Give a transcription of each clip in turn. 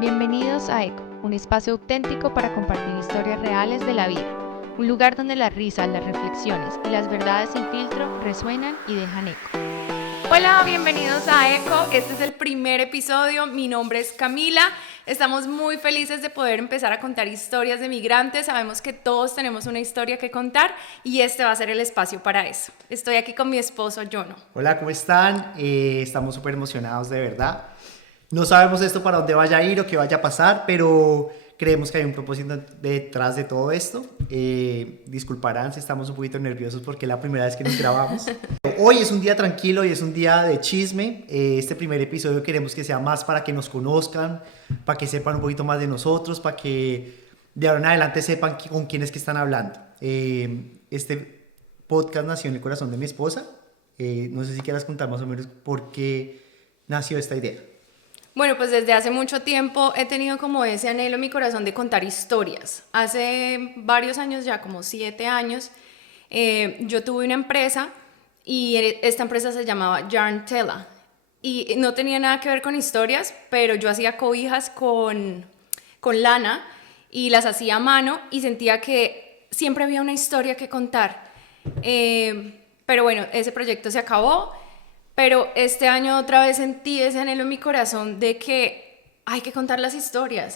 Bienvenidos a ECO, un espacio auténtico para compartir historias reales de la vida. Un lugar donde las risas, las reflexiones y las verdades sin filtro resuenan y dejan eco. Hola, bienvenidos a ECO. Este es el primer episodio. Mi nombre es Camila. Estamos muy felices de poder empezar a contar historias de migrantes. Sabemos que todos tenemos una historia que contar y este va a ser el espacio para eso. Estoy aquí con mi esposo, Jono. Hola, ¿cómo están? Estamos súper emocionados, de verdad. No sabemos esto para dónde vaya a ir o qué vaya a pasar, pero creemos que hay un propósito detrás de todo esto. Disculparán si estamos un poquito nerviosos porque es la primera vez que nos grabamos. Hoy es un día tranquilo y es un día de chisme. Este primer episodio queremos que sea más para que nos conozcan, para que sepan un poquito más de nosotros, para que de ahora en adelante sepan con quién es que están hablando. Este podcast nació en el corazón de mi esposa. No sé si quieras contar más o menos por qué nació esta idea. Bueno, pues desde hace mucho tiempo he tenido como ese anhelo en mi corazón de contar historias. Hace varios años, ya como 7 años, yo tuve una empresa y esta empresa se llamaba Yarn Tela y no tenía nada que ver con historias, pero yo hacía cobijas con lana y las hacía a mano y sentía que siempre había una historia que contar. Pero bueno, ese proyecto se acabó. Pero este año otra vez sentí ese anhelo en mi corazón de que hay que contar las historias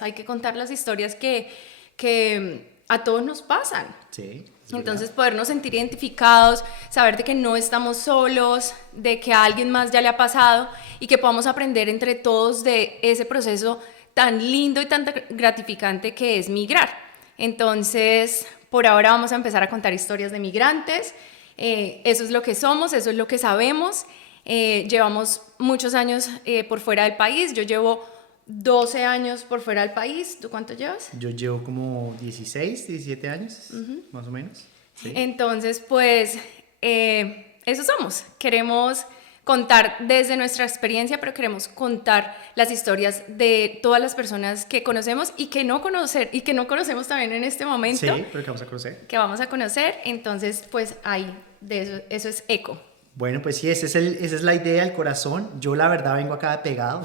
que a todos nos pasan. Sí. Entonces podernos sentir identificados, saber de que no estamos solos, de que a alguien más ya le ha pasado y que podamos aprender entre todos de ese proceso tan lindo y tan gratificante que es migrar. Entonces, por ahora vamos a empezar a contar historias de migrantes. Eso es lo que somos, eso es lo que sabemos. Llevamos muchos años por fuera del país. Yo llevo 12 años por fuera del país. ¿Tú cuánto llevas? Yo llevo como 16, 17 años, más o menos. Sí. Entonces, pues, eso somos. Queremos contar desde nuestra experiencia, pero queremos contar las historias de todas las personas que conocemos y que no conocemos también en este momento. Sí, pero que vamos a conocer. Que vamos a conocer. Entonces, pues, ahí, de eso es ECO. Bueno, pues sí, esa es la idea, el corazón. Yo la verdad vengo acá de pegado.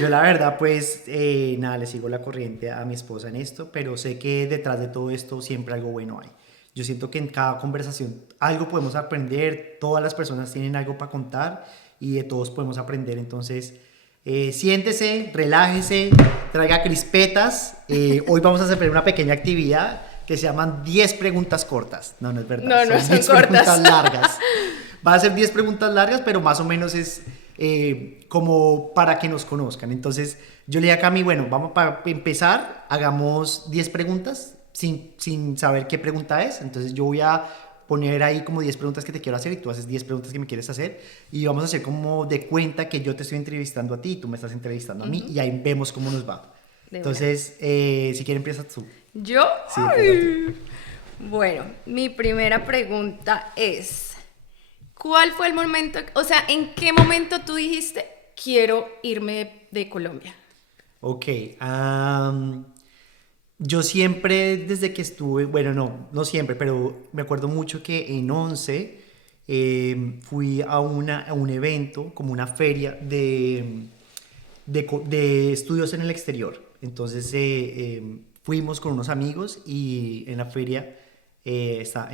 Yo la verdad pues nada, le sigo la corriente a mi esposa en esto, pero sé que detrás de todo esto siempre algo bueno hay. Yo siento que en cada conversación algo podemos aprender, todas las personas tienen algo para contar y de todos podemos aprender. Entonces siéntese, relájese, traiga crispetas. Hoy vamos a hacer una pequeña actividad que se llaman 10 preguntas cortas. No es verdad. No son 10 cortas. Preguntas largas. Va a ser 10 preguntas largas, pero más o menos es como para que nos conozcan. Entonces, yo le dije a Cami, bueno, vamos para empezar, hagamos 10 preguntas sin saber qué pregunta es. Entonces, yo voy a poner ahí como 10 preguntas que te quiero hacer y tú haces 10 preguntas que me quieres hacer y vamos a hacer como de cuenta que yo te estoy entrevistando a ti y tú me estás entrevistando a mí y ahí vemos cómo nos va. Entonces, si quieres empiezas tú. ¿Yo? Sí, bueno, mi primera pregunta es, ¿cuál fue el momento, o sea, en qué momento tú dijiste, quiero irme de Colombia? Ok, yo siempre desde que estuve, bueno, no siempre, pero me acuerdo mucho que en 11 fui a un evento, como una feria de estudios en el exterior. Entonces fuimos con unos amigos y en la feria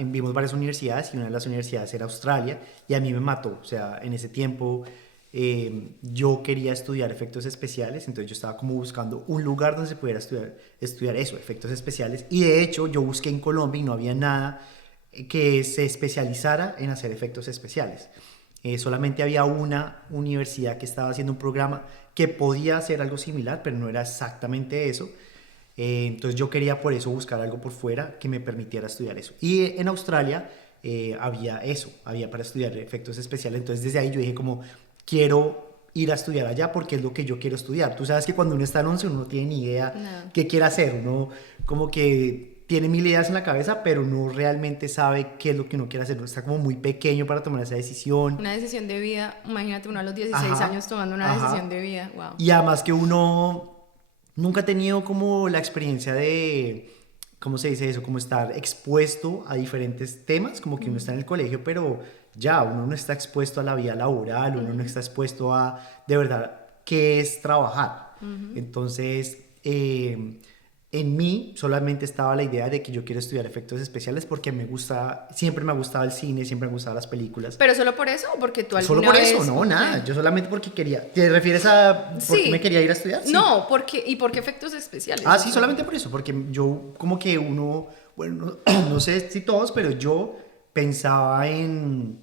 vimos varias universidades y una de las universidades era Australia y a mí me mató. O sea, en ese tiempo yo quería estudiar efectos especiales, entonces yo estaba como buscando un lugar donde se pudiera estudiar eso, efectos especiales. Y de hecho yo busqué en Colombia y no había nada que se especializara en hacer efectos especiales. Solamente había una universidad que estaba haciendo un programa que podía hacer algo similar, pero no era exactamente eso. Entonces yo quería por eso buscar algo por fuera que me permitiera estudiar eso. Y en Australia había eso, había para estudiar efectos especiales. Entonces desde ahí yo dije como, quiero ir a estudiar allá porque es lo que yo quiero estudiar. Tú sabes que cuando uno está en 11 uno no tiene ni idea qué quiere hacer. Uno como que tiene mil ideas en la cabeza, pero no realmente sabe qué es lo que uno quiere hacer. Uno está como muy pequeño para tomar esa decisión. Una decisión de vida, imagínate uno a los 16 años tomando una decisión de vida, wow. Y además que uno nunca ha tenido como la experiencia de, ¿cómo se dice eso? Como estar expuesto a diferentes temas, como que uno está en el colegio, pero ya uno no está expuesto a la vida laboral, uno no está expuesto a, de verdad, qué es trabajar. Entonces, en mí solamente estaba la idea de que yo quiero estudiar efectos especiales porque me gusta, siempre me ha gustado el cine, siempre me han gustado las películas. ¿Pero solo por eso o porque tú alguna Solo por eso, vez- no, nada. Yo solamente porque quería. ¿Te refieres a por Sí. qué me quería ir a estudiar? Sí. No, ¿y por qué efectos especiales? Ah, sí, solamente por eso, porque yo como que uno, bueno, no, no sé si todos, pero yo pensaba en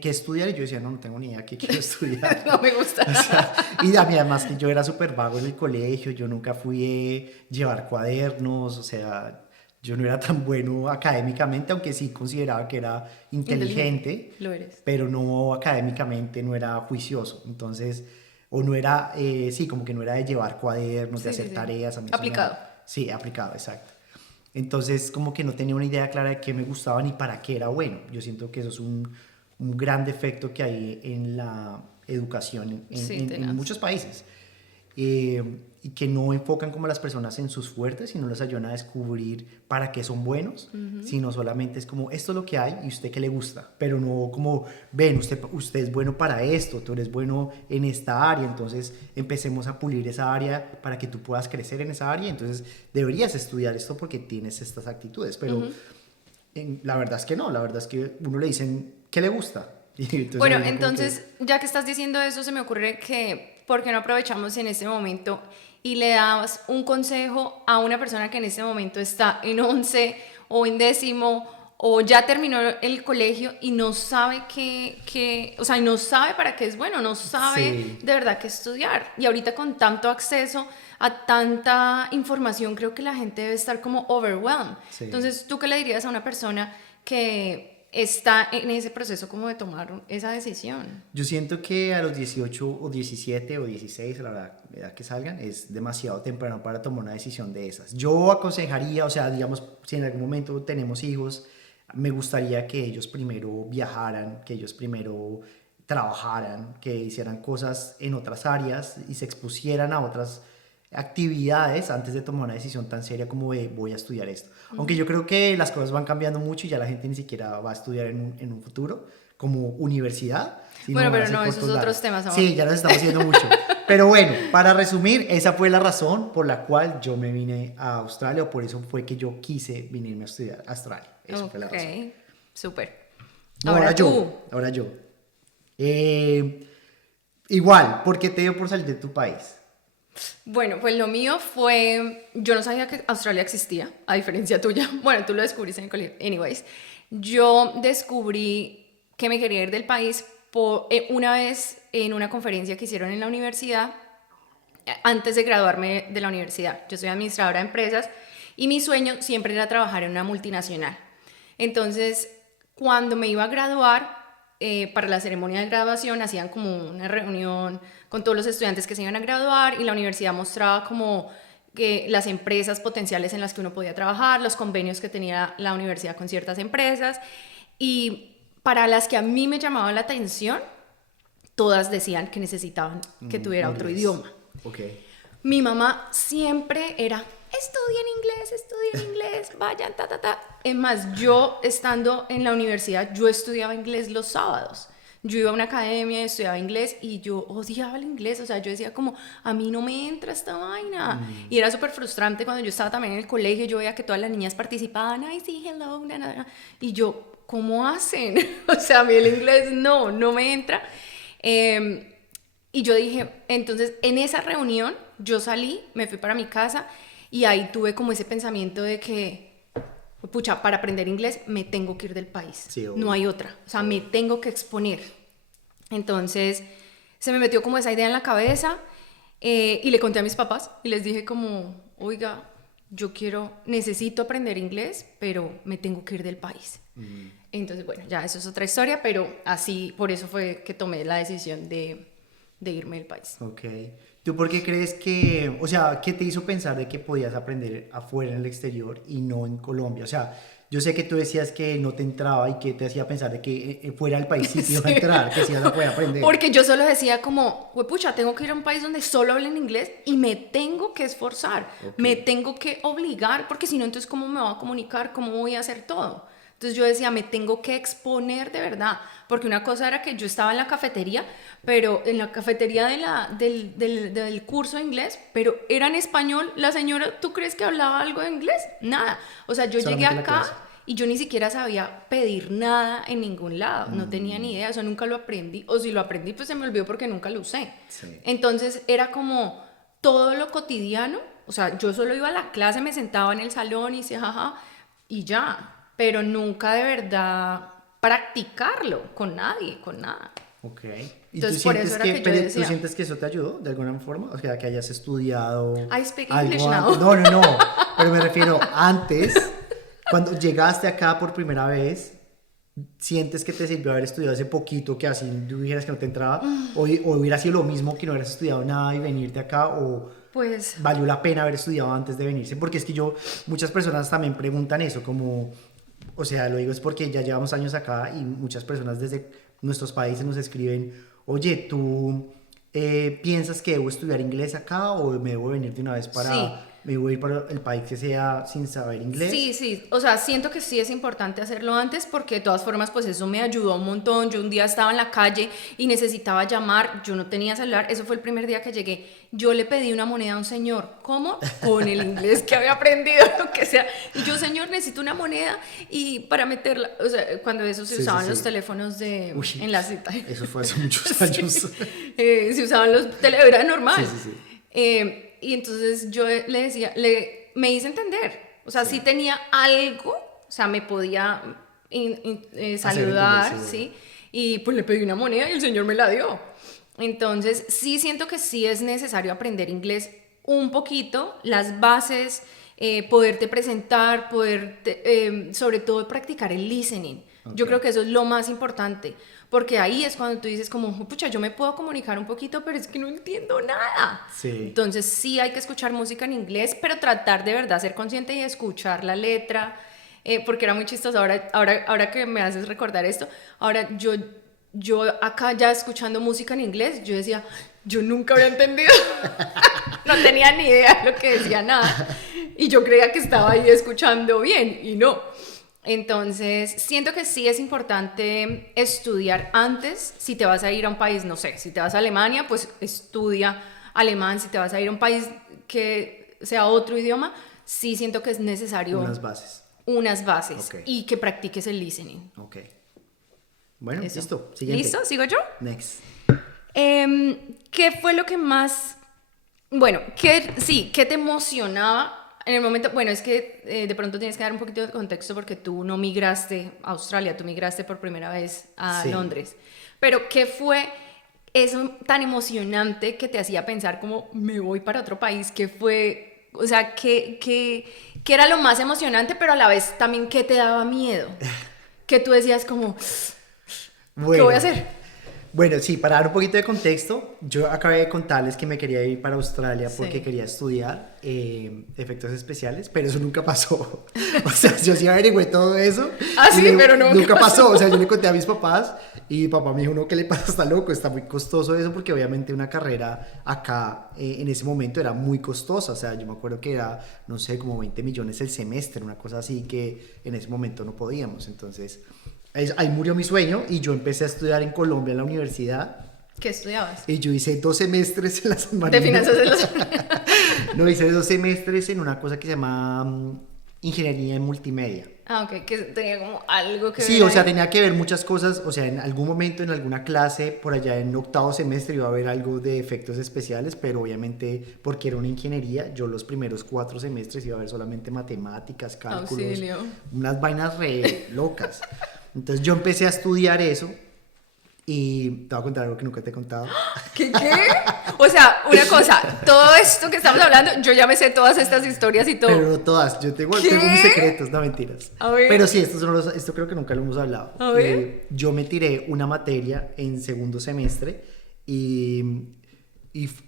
qué estudiar y yo decía, no, no tengo ni idea qué quiero estudiar. No me gusta. O sea, y además que yo era súper vago en el colegio, yo nunca fui a llevar cuadernos, o sea, yo no era tan bueno académicamente, aunque sí consideraba que era inteligente, Lo eres. pero no académicamente, no era juicioso. Entonces, o no era, sí, como que no era de llevar cuadernos, de Sí, sí, hacer sí. tareas. A mí eso me Aplicado. daba- Sí, aplicado, exacto. Entonces, como que no tenía una idea clara de qué me gustaba ni para qué era bueno. Yo siento que eso es un gran defecto que hay en la educación Sí, en tenaz. muchos países. Y que no enfocan como las personas en sus fuertes, sino los ayudan a descubrir para qué son buenos, sino solamente es como, esto es lo que hay y usted qué le gusta, pero no como, ven, usted es bueno para esto, tú eres bueno en esta área, entonces empecemos a pulir esa área para que tú puedas crecer en esa área, entonces deberías estudiar esto porque tienes estas actitudes, pero la verdad es que no, la verdad es que uno le dicen, ¿qué le gusta? Y entonces Bueno, uno como entonces, ya que estás diciendo eso, se me ocurre que, ¿por qué no aprovechamos en este momento y le das un consejo a una persona que en este momento está en 11 o en décimo o ya terminó el colegio y no sabe o sea, y no sabe para qué es bueno, no sabe Sí. de verdad qué estudiar? Y ahorita con tanto acceso a tanta información, creo que la gente debe estar como overwhelmed. Sí. Entonces, ¿tú qué le dirías a una persona que está en ese proceso como de tomar esa decisión? Yo siento que a los 18 o 17 o 16, a la edad que salgan, es demasiado temprano para tomar una decisión de esas. Yo aconsejaría, o sea, digamos, si en algún momento tenemos hijos, me gustaría que ellos primero viajaran, que ellos primero trabajaran, que hicieran cosas en otras áreas y se expusieran a otras actividades antes de tomar una decisión tan seria como de voy a estudiar esto. Aunque yo creo que las cosas van cambiando mucho y ya la gente ni siquiera va a estudiar en un futuro como universidad. Sino Bueno, van a pero hacer no, esos cortos otros largos. temas, amor. Sí, ya nos estamos haciendo mucho. Pero bueno, para resumir, esa fue la razón por la cual yo me vine a Australia o por eso fue que yo quise venirme a estudiar a Australia. Eso fue la razón. Ok, súper. No, Ahora tú. ahora yo. Igual, ¿por qué te dio por salir de tu país? Bueno, pues lo mío fue, yo no sabía que Australia existía, a diferencia tuya. Bueno, tú lo descubriste en el colegio. Anyways, yo descubrí que me quería ir del país una vez en una conferencia que hicieron en la universidad, antes de graduarme de la universidad. Yo soy administradora de empresas y mi sueño siempre era trabajar en una multinacional. Entonces, cuando me iba a graduar, para la ceremonia de graduación hacían como una reunión con todos los estudiantes que se iban a graduar y la universidad mostraba como que las empresas potenciales en las que uno podía trabajar, los convenios que tenía la universidad con ciertas empresas, y para las que a mí me llamaba la atención, todas decían que necesitaban que tuviera otro Inglés. idioma. Ok. Mi mamá siempre era, estudien inglés, vayan, ta, ta, ta. Es más, yo estando en la universidad, yo estudiaba inglés los sábados. Yo iba a una academia, estudiaba inglés y yo odiaba el inglés. O sea, yo decía como, a mí no me entra esta vaina. Y era súper frustrante cuando yo estaba también en el colegio. Yo veía que todas las niñas participaban, ay, sí, hello, na, na, na. Y yo, ¿cómo hacen? O sea, a mí el inglés no me entra. Y yo dije, entonces en esa reunión yo salí, me fui para mi casa y ahí tuve como ese pensamiento de que, pucha, para aprender inglés me tengo que ir del país, Sí, obvio. no hay otra, o sea, me tengo que exponer. Entonces se me metió como esa idea en la cabeza y le conté a mis papás y les dije como, oiga, necesito aprender inglés, pero me tengo que ir del país. Entonces, bueno, ya eso es otra historia, pero así, por eso fue que tomé la decisión de irme del país. Ok. ¿Tú por qué crees que, o sea, qué te hizo pensar de que podías aprender afuera en el exterior y no en Colombia? O sea, yo sé que tú decías que no te entraba y que te hacía pensar de que fuera del país sí te iba a entrar, que sí ibas a poder aprender. Porque yo solo decía como, pucha, tengo que ir a un país donde solo hablen inglés y me tengo que esforzar, Ok. me tengo que obligar, porque si no, entonces, ¿cómo me voy a comunicar? ¿Cómo voy a hacer todo? Entonces yo decía, me tengo que exponer de verdad, porque una cosa era que yo estaba en la cafetería, pero en la cafetería del curso de inglés, pero era en español. La señora, ¿tú crees que hablaba algo de inglés? Nada. O sea, yo Solamente llegué la acá clase. y yo ni siquiera sabía pedir nada en ningún lado, no tenía ni idea, eso nunca lo aprendí, o si lo aprendí pues se me olvidó porque nunca lo usé. Sí. Entonces era como todo lo cotidiano, o sea, yo solo iba a la clase, me sentaba en el salón y decía jaja y ya, pero nunca de verdad practicarlo con nadie, con nada. Ok. ¿Y Entonces, tú por sientes eso era que, que yo pero decía- tú sientes que eso te ayudó de alguna forma? O sea, que hayas estudiado I speak algo English now. antes. No, no, no. Pero me refiero antes, cuando llegaste acá por primera vez, ¿sientes que te sirvió haber estudiado hace poquito, que así tú dijeras que no te entraba? O hubiera sido lo mismo que no hubieras estudiado nada y venirte acá? ¿O Pues valió la pena haber estudiado antes de venirse? Porque es que muchas personas también preguntan eso, como, o sea, lo digo es porque ya llevamos años acá y muchas personas desde nuestros países nos escriben, oye, ¿tú piensas que debo estudiar inglés acá o me debo venir de una vez sí. me debo ir para el país que sea sin saber inglés? Sí, sí, o sea, siento que sí es importante hacerlo antes porque de todas formas pues eso me ayudó un montón. Yo un día estaba en la calle y necesitaba llamar, yo no tenía celular, eso fue el primer día que llegué. Yo le pedí una moneda a un señor, ¿cómo? Con el inglés que había aprendido, lo que sea. Y yo, señor, necesito una moneda y para meterla, o sea, cuando eso se Sí, usaban sí, los sí. teléfonos Uy, en la cita. eso fue hace muchos años. Se usaban los teléfonos, era normal. Sí, sí, sí. Y entonces yo le decía, me hice entender, o sea, sí tenía algo, o sea, me podía saludar, entender, ¿sí? Y pues le pedí una moneda y el señor me la dio. Entonces, sí siento que sí es necesario aprender inglés un poquito, las bases, poderte presentar, sobre todo practicar el listening. Yo Ok. creo que eso es lo más importante, porque ahí es cuando tú dices como, pucha, yo me puedo comunicar un poquito, pero es que no entiendo nada. Sí. Entonces sí hay que escuchar música en inglés, pero tratar de verdad ser consciente y escuchar la letra, porque era muy chistoso. Ahora que me haces recordar esto, ahora yo acá ya escuchando música en inglés, yo decía, yo nunca había entendido, no tenía ni idea de lo que decía nada, y yo creía que estaba ahí escuchando bien, y no. Entonces, siento que sí es importante estudiar antes. Si te vas a ir a un país, no sé, si te vas a Alemania, pues estudia alemán. Si te vas a ir a un país que sea otro idioma, sí siento que es necesario Unas bases. unas bases Ok. y que practiques el listening. Ok. Bueno, Eso. listo. Siguiente. ¿Listo? ¿Sigo yo? Next. ¿Qué fue lo que más, bueno, qué te emocionaba en el momento? Bueno, es que de pronto tienes que dar un poquito de contexto porque tú no migraste a Australia, tú migraste por primera vez a Sí. Londres. Pero ¿qué fue eso tan emocionante que te hacía pensar como me voy para otro país? ¿Qué fue, o sea, qué era lo más emocionante, pero a la vez también qué te daba miedo? Que tú decías como, ¿qué voy a hacer? Bueno, sí, para dar un poquito de contexto, yo acabé de contarles que me quería ir para Australia Sí. porque quería estudiar efectos especiales, pero eso nunca pasó. O sea, yo sí averigüé todo eso. Ah, y sí, pero no, nunca ¿qué pasó. O sea, yo le conté a mis papás y mi papá me dijo, no, ¿qué le pasa? Está loco, está muy costoso eso porque obviamente una carrera acá en ese momento era muy costosa. O sea, yo me acuerdo que era, no sé, como 20 millones el semestre, una cosa así que en ese momento no podíamos. Entonces, ahí murió mi sueño y yo empecé a estudiar en Colombia en la universidad. ¿Qué estudiabas? Y yo hice 2 semestres en la San De Marino. finanzas de los... No, hice 2 semestres en una cosa que se llama Ingeniería en Multimedia. Ah, ok, que tenía como algo que Sí, ver o sea, ahí. tenía que ver muchas cosas. O sea, en algún momento, en alguna clase, por allá en 8º semestre iba a haber algo de efectos especiales, pero obviamente, porque era una ingeniería, yo los primeros 4 semestres iba a ver solamente matemáticas, cálculos, Auxilio. unas vainas re locas. Entonces yo empecé a estudiar eso y te voy a contar algo que nunca te he contado. ¿Qué? O sea, una cosa, todo esto que estamos hablando, yo ya me sé todas estas historias y todo. Pero no todas, yo tengo ¿Qué? mis secretos, no mentiras. A ver. Pero sí, esto creo que nunca lo hemos hablado. A ver. Yo me tiré una materia en 2º semestre y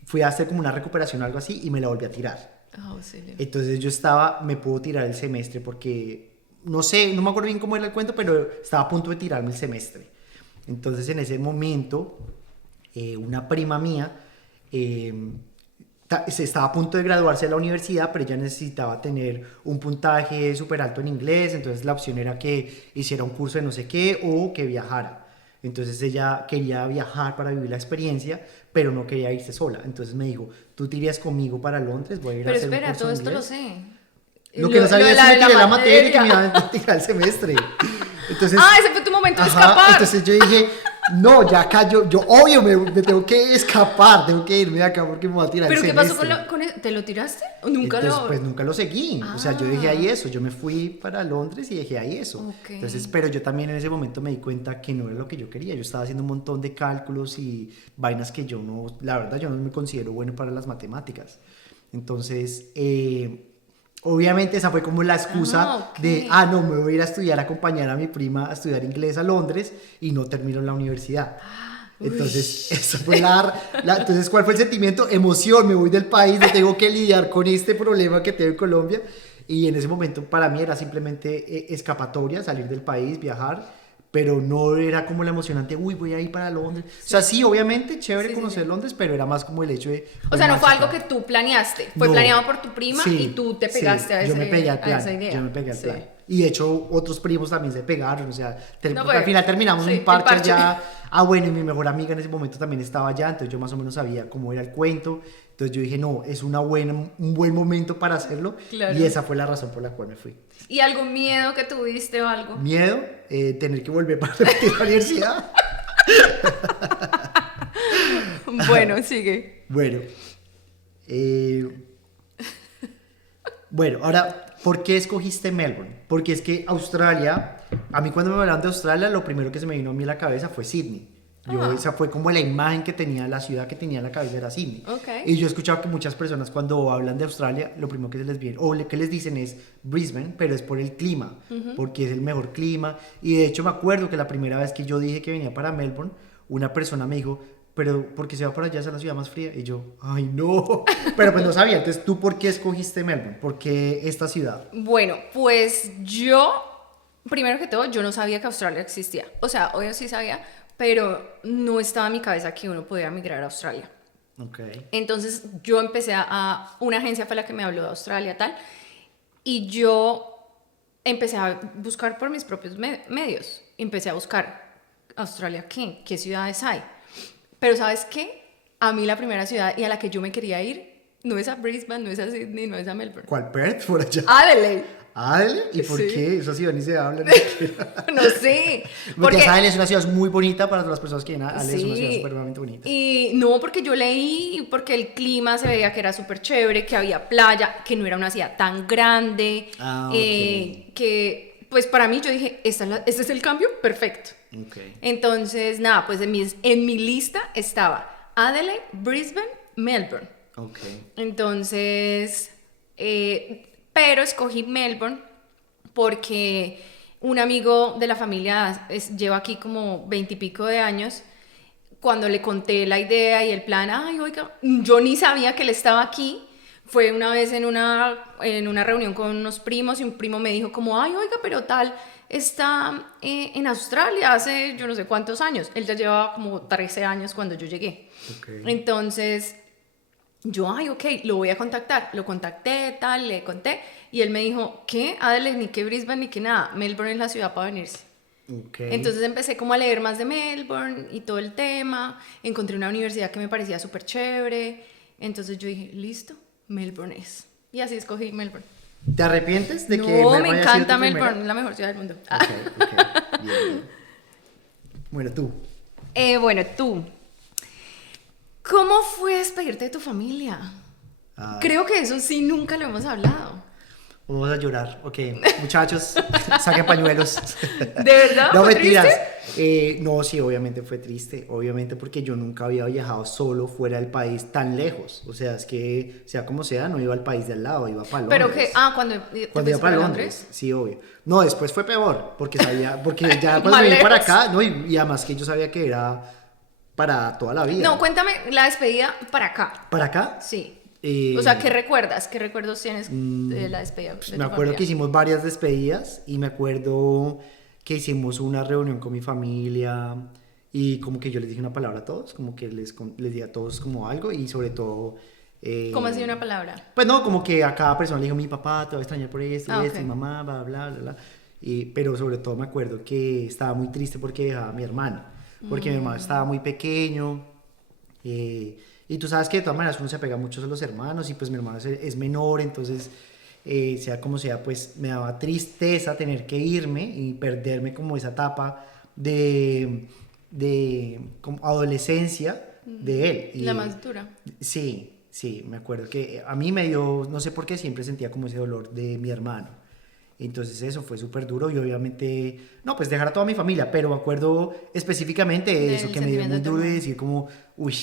fui a hacer como una recuperación o algo así y me la volví a tirar. Auxilio. Entonces me puedo tirar el semestre porque, no sé, no me acuerdo bien cómo era el cuento, pero estaba a punto de tirarme el semestre. Entonces en ese momento, una prima mía se estaba a punto de graduarse de la universidad, pero ella necesitaba tener un puntaje súper alto en inglés, entonces la opción era que hiciera un curso de no sé qué o que viajara. Entonces ella quería viajar para vivir la experiencia, pero no quería irse sola. Entonces me dijo, ¿tú te irías conmigo para Londres? Voy a ir Pero a hacer un espera, curso todo de esto lo inglés. sé. Lo que no sabía de es que me tiré la materia y que me materia. iba a tirar el semestre. Entonces, Ah, ese fue tu momento de ajá, escapar. entonces yo dije, no, ya acá yo obvio me tengo que escapar, tengo que irme de acá porque me voy a tirar ¿Pero el qué pasó semestre. con ¿Te lo tiraste? ¿O nunca Entonces, lo...? pues nunca lo seguí. O sea, yo dejé ahí Ah. eso. Yo me fui para Londres y dejé ahí eso. Ok. Entonces, pero yo también en ese momento me di cuenta que no era lo que yo quería. Yo estaba haciendo un montón de cálculos y vainas que yo no, la verdad, yo no me considero bueno para las matemáticas. Entonces, obviamente esa fue como la excusa Ok. de, no, me voy a ir a estudiar, a acompañar a mi prima a estudiar inglés a Londres y no termino en la universidad. Entonces, eso fue entonces, ¿cuál fue el sentimiento? Emoción, me voy del país, no tengo que lidiar con este problema que tengo en Colombia. Y en ese momento para mí era simplemente escapatoria, salir del país, viajar, pero no era como la emocionante, uy, voy a ir para Londres. O sea, sí, obviamente, chévere Sí, sí, conocer sí. Londres, pero era más como el hecho de... O sea, no fue chica, algo que tú planeaste, fue no. planeado por tu prima Sí, y tú te pegaste sí, a, yo me pegué al a plan, esa idea. yo me pegué al Sí. plan. Y de hecho otros primos también se pegaron, o sea, No, al final terminamos sí, un el parche parche. allá. Bueno, y mi mejor amiga en ese momento también estaba allá, entonces yo más o menos sabía cómo era el cuento. Entonces yo dije, no, es un buen momento para hacerlo. Claro. Y esa fue la razón por la cual me fui. ¿Y algún miedo que tuviste o algo? Miedo, tener que volver para repetir la universidad. Bueno, sigue. Bueno, bueno, ahora, ¿por qué escogiste Melbourne? Porque es que Australia, a mí cuando me hablaban de Australia, lo primero que se me vino a mí a la cabeza fue Sydney. Esa fue como la imagen que tenía, la ciudad que tenía en la cabeza era Sydney. Ok. Y yo he escuchado que muchas personas cuando hablan de Australia, lo primero que se les viene, o que les dicen es Brisbane, pero es por el clima, porque es el mejor clima. Y de hecho me acuerdo que la primera vez que yo dije que venía para Melbourne, una persona me dijo, pero ¿por qué se va para allá? Es la ciudad más fría. Y yo, ay no, pero pues no sabía. Entonces, ¿tú por qué escogiste Melbourne? ¿Por qué esta ciudad? Bueno, pues yo, primero que todo, yo no sabía que Australia existía. O sea, obvio sí sabía, pero no estaba en mi cabeza que uno podía migrar a Australia. Ok. Entonces yo empecé una agencia fue la que me habló de Australia tal, y yo empecé a buscar por mis propios medios. Empecé a buscar Australia, ¿qué ciudades hay? Pero ¿sabes qué? A mí la primera ciudad y a la que yo me quería ir no es a Brisbane, no es a Sydney, no es a Melbourne. ¿Cuál Perth por allá? Adelaide. Adelaide. ¿Y por Sí. qué? Esa ciudad ni se habla. No sé. Porque Adelaide es una ciudad muy bonita para todas las personas que vienen a Adelaide. Es una ciudad Sí. supremamente bonita. Y no, porque yo leí, porque el clima se veía que era súper chévere, que había playa, que no era una ciudad tan grande, Ok. que pues para mí yo dije, este es el cambio perfecto. Okay. Entonces, nada, pues en mi lista estaba Adelaide, Brisbane, Melbourne. Ok. Entonces, pero escogí Melbourne porque un amigo de la familia lleva aquí como 20 y pico de años. Cuando le conté la idea y el plan, ay, oiga, yo ni sabía que él estaba aquí. Fue una vez en una reunión con unos primos y un primo me dijo como, ay, oiga, pero tal, está en Australia hace yo no sé cuántos años. Él ya llevaba como 13 años cuando yo llegué. Okay. Entonces, yo, ay, ok, lo voy a contactar. Lo contacté, tal, le conté. Y él me dijo, ¿qué? Adelaide, ni que Brisbane, ni que nada. Melbourne es la ciudad para venirse. Okay. Entonces empecé como a leer más de Melbourne y todo el tema. Encontré una universidad que me parecía súper chévere. Entonces yo dije, listo, Melbourne es. Y así escogí Melbourne. ¿Te arrepientes de que No, Melbourne me haya sido encanta tu primera? Melbourne, es la mejor ciudad del mundo. Ok. Bien. Bueno, tú. Bueno, tú. ¿Cómo fue despedirte de tu familia? Ay. Creo que eso sí nunca lo hemos hablado. Vamos a llorar. Ok, muchachos, saquen pañuelos. ¿De verdad? No, ¿Fue mentiras. triste? No, sí, obviamente fue triste. Obviamente porque yo nunca había viajado solo fuera del país tan lejos. O sea, es que, sea como sea, no iba al país de al lado, iba para Londres. Pero que, cuando te Cuando iba fuiste para Londres, sí, obvio. No, después fue peor, porque ya cuando Más me vine para lejos. acá, no, y además que yo sabía que era para toda la vida. No, cuéntame la despedida para acá. ¿Para acá? Sí. Eh, O sea, ¿qué recuerdas? ¿Qué recuerdos tienes de la despedida? De Me tu acuerdo familia? que hicimos varias despedidas y me acuerdo que hicimos una reunión con mi familia y como que yo les dije una palabra a todos, como que les di a todos como algo y sobre todo ¿Cómo así una palabra? Pues no, como que a cada persona le dijo, mi papá te va a extrañar por esto y esto, Ok. y mamá, bla, bla, bla, bla. Pero sobre todo me acuerdo que estaba muy triste porque dejaba a mi hermano, porque mi hermano estaba muy pequeño. Y tú sabes que de todas maneras uno se apega mucho a los hermanos y pues mi hermano es menor, entonces sea como sea, pues me daba tristeza tener que irme y perderme como esa etapa de como adolescencia de él. La más dura. Sí, sí, me acuerdo que a mí me dio, no sé por qué siempre sentía como ese dolor de mi hermano. Entonces eso fue súper duro y obviamente, no, pues dejar a toda mi familia, pero me acuerdo específicamente de eso Del que me dio sentimiento muy de tu duro de hermano. decir como, uy,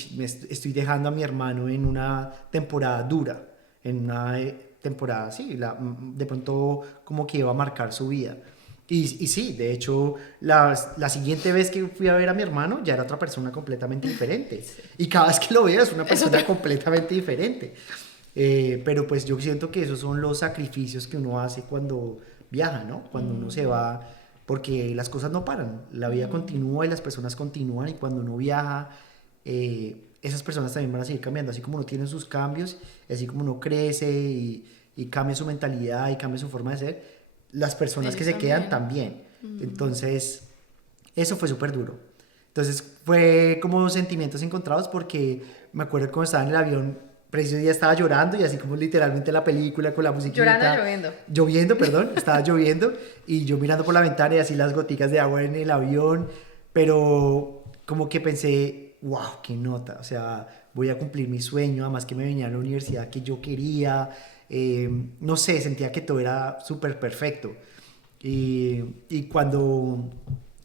estoy dejando a mi hermano en una temporada dura, en una temporada, sí, de pronto como que iba a marcar su vida. Y sí, de hecho, la siguiente vez que fui a ver a mi hermano ya era otra persona completamente diferente. Y cada vez que lo veo es una persona completamente diferente. Pero pues yo siento que esos son los sacrificios que uno hace cuando viaja, ¿no? Cuando uno se va, porque las cosas no paran, la vida continúa y las personas continúan y cuando uno viaja, esas personas también van a seguir cambiando, así como uno tiene sus cambios, así como uno crece y cambia su mentalidad y cambia su forma de ser, las personas que Ellos se quedan también. también. Entonces, eso fue súper duro. Entonces fue como sentimientos encontrados porque me acuerdo cuando estaba en el avión, preciso día estaba llorando y así como literalmente la película con la musiquita. Llorando o lloviendo. Lloviendo, perdón, estaba lloviendo y yo mirando por la ventana y así las goticas de agua en el avión, pero como que pensé, wow, qué nota, o sea, voy a cumplir mi sueño, además que me venía a la universidad que yo quería, no sé, sentía que todo era súper perfecto. Y cuando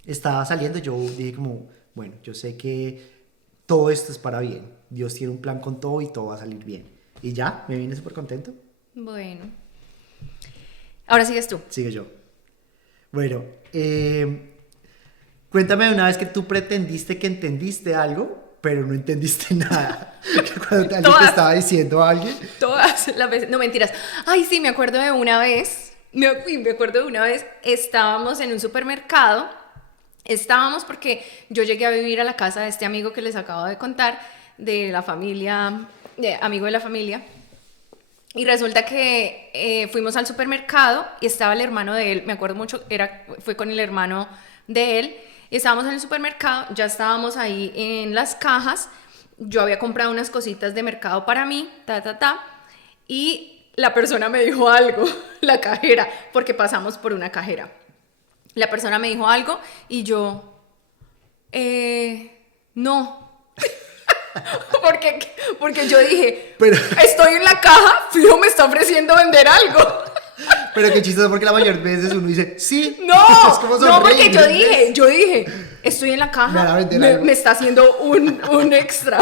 estaba saliendo yo dije como, bueno, yo sé que todo esto es para bien. Dios tiene un plan con todo y todo va a salir bien. Y ya, me vine súper contento. Bueno. Ahora sigues tú. Sigue yo. Bueno, cuéntame de una vez que tú pretendiste que entendiste algo, pero no entendiste nada. Cuando alguien te Todas. estaba diciendo a alguien. Todas las veces. No, mentiras. Ay, sí, me acuerdo de una vez. Me acuerdo de una vez. Estábamos en un supermercado. Estábamos porque yo llegué a vivir a la casa de este amigo que les acabo de contar, de la familia, amigo de la familia. Y resulta que fuimos al supermercado y estaba el hermano de él, me acuerdo mucho, fue con el hermano de él. Estábamos en el supermercado, ya estábamos ahí en las cajas. Yo había comprado unas cositas de mercado para mí, y la persona me dijo algo, la cajera, porque pasamos por una cajera. La persona me dijo algo y yo, no. porque yo dije, Pero- estoy en la caja, fijo me está ofreciendo vender algo. Pero qué chistoso porque la mayor veces uno dice, sí. No, Es como no, porque sonreír. yo dije, estoy en la Me van a caja, vender algo. me está haciendo un extra.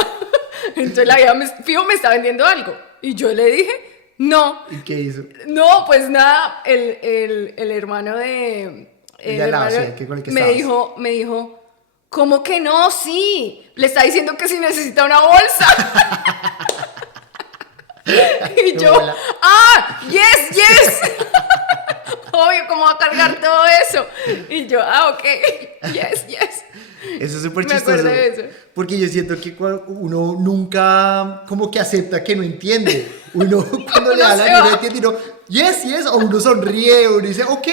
Entonces la vida fijo me está vendiendo algo. Y yo le dije, no. ¿Y qué hizo? No, pues nada, el hermano de... El de al lado, hermano sí, que con el que me estabas. dijo, ¿cómo que no? Sí, le está diciendo que si necesita una bolsa. Y Qué yo, bola. yes. Obvio, ¿cómo va a cargar todo eso? Y yo, ok, yes. Eso es súper Me chistoso. acuerdo de eso. Porque yo siento que uno nunca como que acepta que no entiende. Uno cuando le Uno da la se ayuda va. entiende y uno, yes, o uno sonríe, uno dice, ok.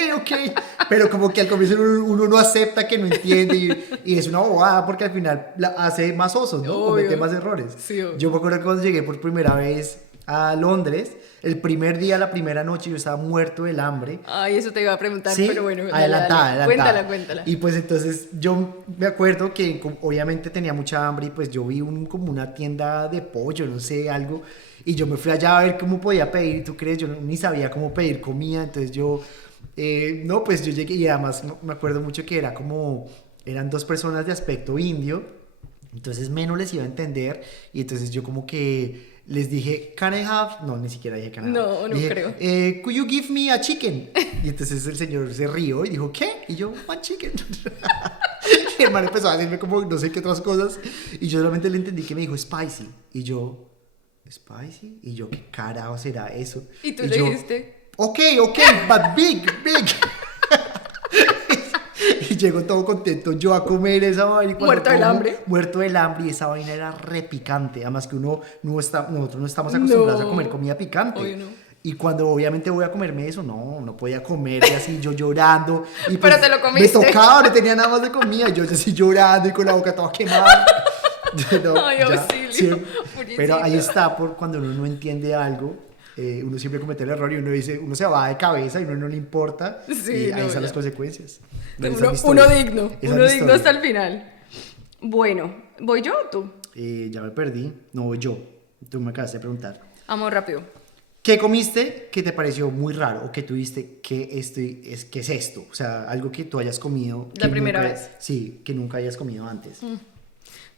Pero como que al comienzo uno no acepta que no entiende y es una bobada porque al final hace más osos, ¿no? Obvio. Comete más errores. Sí, obvio. Yo me acuerdo que cuando llegué por primera vez a Londres, el primer día, la primera noche, yo estaba muerto del hambre. Ay, eso te iba a preguntar, Sí, pero bueno, dale, adelantada. Cuéntala. Y pues entonces yo me acuerdo que obviamente tenía mucha hambre y pues yo vi como una tienda de pollo, no sé, algo. Y yo me fui allá a ver cómo podía pedir, ¿tú crees? Yo ni sabía cómo pedir comida, entonces yo, no, pues yo llegué y además me acuerdo mucho que eran dos personas de aspecto indio, entonces menos les iba a entender y entonces yo como que les dije, can I have? No, ni siquiera dije can I have. No Dije, creo. Could you give me a chicken? Y entonces el señor se rió y dijo, ¿qué? Y yo, one chicken. Mi hermano empezó a decirme como no sé qué otras cosas y yo solamente le entendí que me dijo spicy. Y yo, ¿spicy? Y yo, ¿qué carajo será eso? Y tú le yo, dijiste, ok, but big. Y Y llego todo contento yo a comer esa vaina. Y cuando Muerto del como, hambre. Muerto del hambre, y esa vaina era repicante. Además que nosotros no estamos acostumbrados a comer comida picante. Obvio no. Y cuando obviamente voy a comerme eso, no podía comer, y así yo llorando. Y Pero te lo comiste. Me tocaba, no tenía nada más de comida. Yo así llorando y con la boca toda quemada. No, Ay, ya, auxilio, sí. pobrecito. Pero ahí está, por cuando uno no entiende algo, uno siempre comete el error y uno se va de cabeza y uno no le importa. Sí, y ahí no, están ya. las consecuencias. Bueno, esa es mi Uno historia. digno, Esa es uno mi digno historia. hasta el final. Bueno, ¿voy yo o tú? Ya me perdí. No voy yo. Tú me acabas de preguntar. Vamos rápido. ¿Qué comiste que te pareció muy raro o que tuviste qué es esto? O sea, algo que tú hayas comido. La que primera nunca- vez. Sí, que nunca hayas comido antes.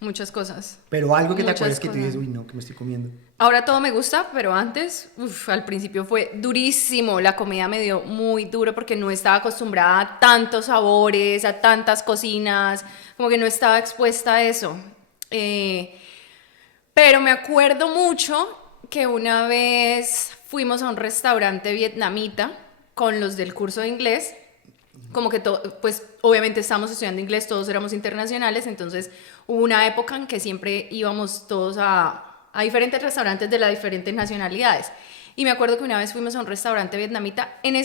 Muchas cosas. Pero algo que te Muchas acuerdas que tú cosas. dices, uy, no, que me estoy comiendo. Ahora todo me gusta, pero antes, al principio fue durísimo. La comida me dio muy duro porque no estaba acostumbrada a tantos sabores, a tantas cocinas, como que no estaba expuesta a eso. Pero me acuerdo mucho que una vez fuimos a un restaurante vietnamita con los del curso de inglés. Como que pues obviamente estábamos estudiando inglés, todos éramos internacionales, entonces hubo una época en que siempre íbamos todos a diferentes restaurantes de las diferentes nacionalidades. Y me acuerdo que una vez fuimos a un restaurante vietnamita. En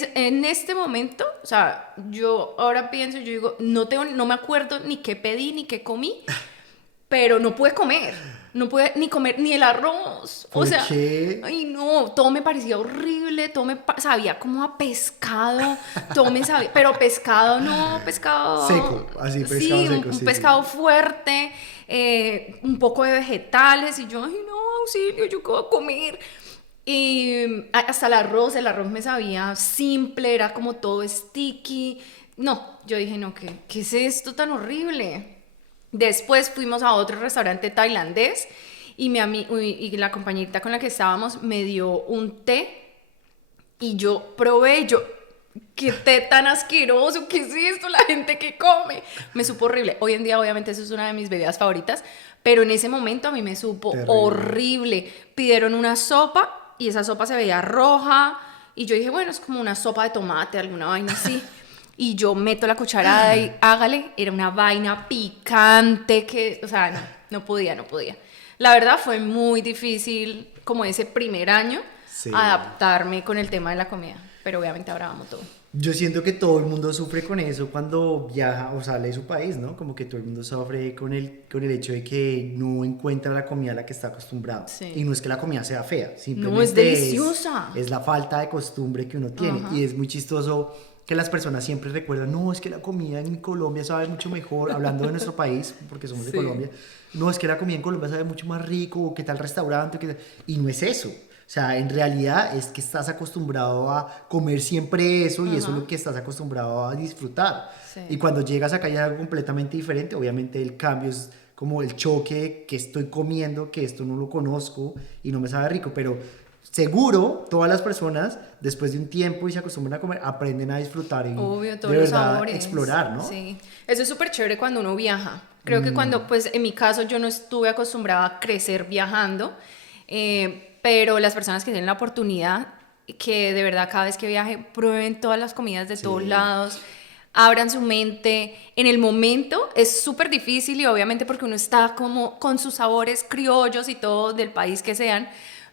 este momento, o sea, yo ahora pienso, yo digo, no me acuerdo ni qué pedí ni qué comí, pero no pude comer. No pude ni comer ni el arroz. O ¿Por sea, qué? ay no, todo me parecía horrible, todo sabía como a pescado, todo me sabía, pero pescado no, pescado Seco, así, pescado sí, seco, un sí, pescado fuerte, un poco de vegetales y yo, ay no, auxilio, ¿yo qué voy a comer? Y hasta el arroz me sabía simple, era como todo sticky. No, yo dije, no, ¿qué es esto tan horrible? Después fuimos a otro restaurante tailandés y y la compañerita con la que estábamos me dio un té y yo probé, qué té tan asqueroso, ¿qué es esto? La gente que come. Me supo horrible. Hoy en día obviamente eso es una de mis bebidas favoritas, pero en ese momento a mí me supo Terrible. horrible. Pidieron una sopa y esa sopa se veía roja y yo dije, bueno, es como una sopa de tomate, alguna vaina así. Y yo meto la cucharada y hágale, era una vaina picante que, o sea, no podía. La verdad fue muy difícil, como ese primer año, Sí. adaptarme con el tema de la comida. Pero obviamente ahora vamos todo. Yo siento que todo el mundo sufre con eso cuando viaja o sale de su país, ¿no? Como que todo el mundo sufre con el hecho de que no encuentra la comida a la que está acostumbrado. Sí. Y no es que la comida sea fea, simplemente No, es deliciosa. Es la falta de costumbre que uno tiene. Ajá. Y es muy chistoso que las personas siempre recuerdan, no, es que la comida en Colombia sabe mucho mejor, hablando de nuestro país, porque somos de Sí. Colombia, no, es que la comida en Colombia sabe mucho más rico, que tal restaurante, y no es eso. O sea, en realidad es que estás acostumbrado a comer siempre eso y eso es lo que estás acostumbrado a disfrutar. Sí. Y cuando llegas acá hay algo completamente diferente, obviamente el cambio es como el choque que estoy comiendo, que esto no lo conozco y no me sabe rico, pero seguro todas las personas después de un tiempo y se acostumbran a comer, aprenden a disfrutar y Obvio, todos de los verdad sabores. explorar, ¿no? Sí. Eso es súper chévere cuando uno viaja. Creo que cuando, pues en mi caso yo no estuve acostumbrada a crecer viajando, pero las personas que tienen la oportunidad, que de verdad cada vez que viaje prueben todas las comidas de todos lados, abran su mente. En el momento es súper difícil y obviamente porque uno está como con sus sabores criollos y todo del país que sean,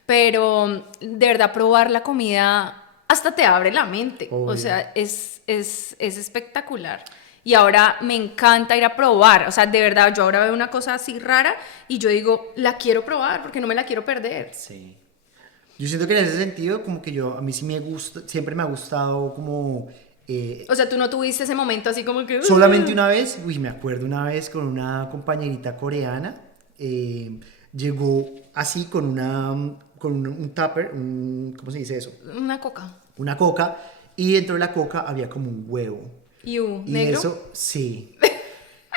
pero de verdad probar la comida hasta te abre la mente. Obvio. O sea, es espectacular. Y ahora me encanta ir a probar. O sea, de verdad, yo ahora veo una cosa así rara y yo digo, la quiero probar porque no me la quiero perder. Sí. Yo siento que en ese sentido, como que a mí sí me gusta, siempre me ha gustado como... O sea, tú no tuviste ese momento así como que... solamente una vez, me acuerdo una vez con una compañerita coreana, llegó así con un tupper, ¿cómo se dice eso? Una coca. Una coca, y dentro de la coca había como un huevo. Y Y negro. eso, sí.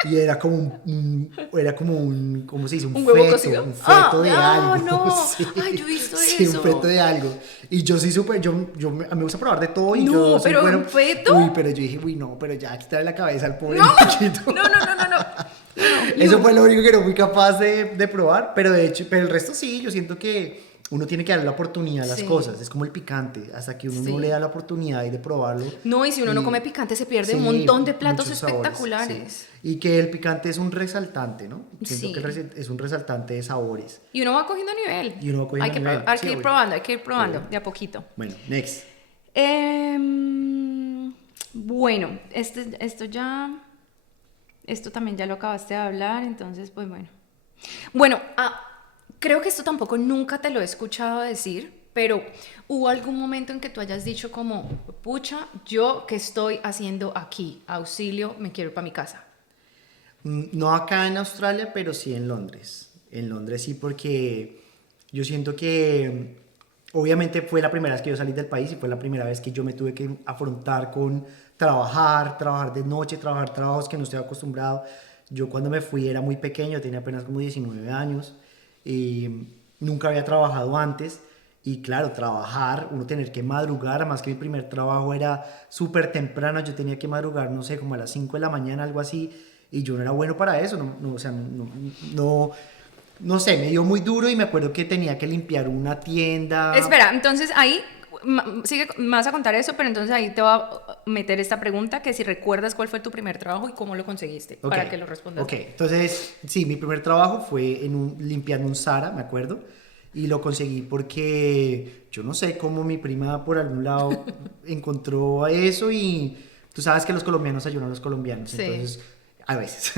Y era como un ¿cómo se dice? ¿Un huevo feto, cocido? un feto de Ah, algo. no. Sí. Ay, yo he visto Sí, eso. un feto de algo. Y yo sí supe, a mí me gusta probar de todo y No, yo soy pero bueno. ¿un feto? Uy, pero yo dije, uy, no, pero ya quitarle la cabeza al pobre No, chiquito. no. Eso fue lo único que no fui capaz de probar, pero de hecho, pero el resto sí, yo siento que uno tiene que darle la oportunidad a las Sí. cosas, es como el picante, hasta que uno Sí. no le da la oportunidad de probarlo. No, y si uno no Y- come picante se pierde sí, un montón de platos muchos sabores, espectaculares. sí. Y que el picante es un resaltante, ¿no? Siento Sí. que es un resaltante de sabores. Y uno va cogiendo nivel. Y uno va cogiendo hay que, nivel, hay sí, que ir obvio. probando, hay que ir probando Obvio. de a poquito. Bueno, next. Bueno, esto también ya lo acabaste de hablar, entonces pues bueno. Bueno, creo que esto tampoco nunca te lo he escuchado decir, pero ¿hubo algún momento en que tú hayas dicho como, pucha, yo qué estoy haciendo aquí? Auxilio, me quiero ir para mi casa. No acá en Australia, pero sí en Londres. En Londres sí, porque yo siento que obviamente fue la primera vez que yo salí del país y fue la primera vez que yo me tuve que afrontar con trabajar de noche, trabajar trabajos que no estoy acostumbrado. Yo cuando me fui era muy pequeño, tenía apenas como 19 años y nunca había trabajado antes. Y claro, trabajar, uno tener que madrugar, además que mi primer trabajo era súper temprano, yo tenía que madrugar, no sé, como a las 5 de la mañana, algo así, y yo no era bueno para eso, o sea, no sé, me dio muy duro y me acuerdo que tenía que limpiar una tienda. Espera, entonces ahí, sigue, me vas a contar eso, pero entonces ahí te voy a meter esta pregunta, que si recuerdas cuál fue tu primer trabajo y cómo lo conseguiste, Ok, para que lo respondas. Ok, entonces, sí, mi primer trabajo fue limpiando un Zara, me acuerdo, y lo conseguí porque yo no sé cómo mi prima por algún lado encontró eso y tú sabes que los colombianos ayudan a los colombianos, Sí. entonces, a veces.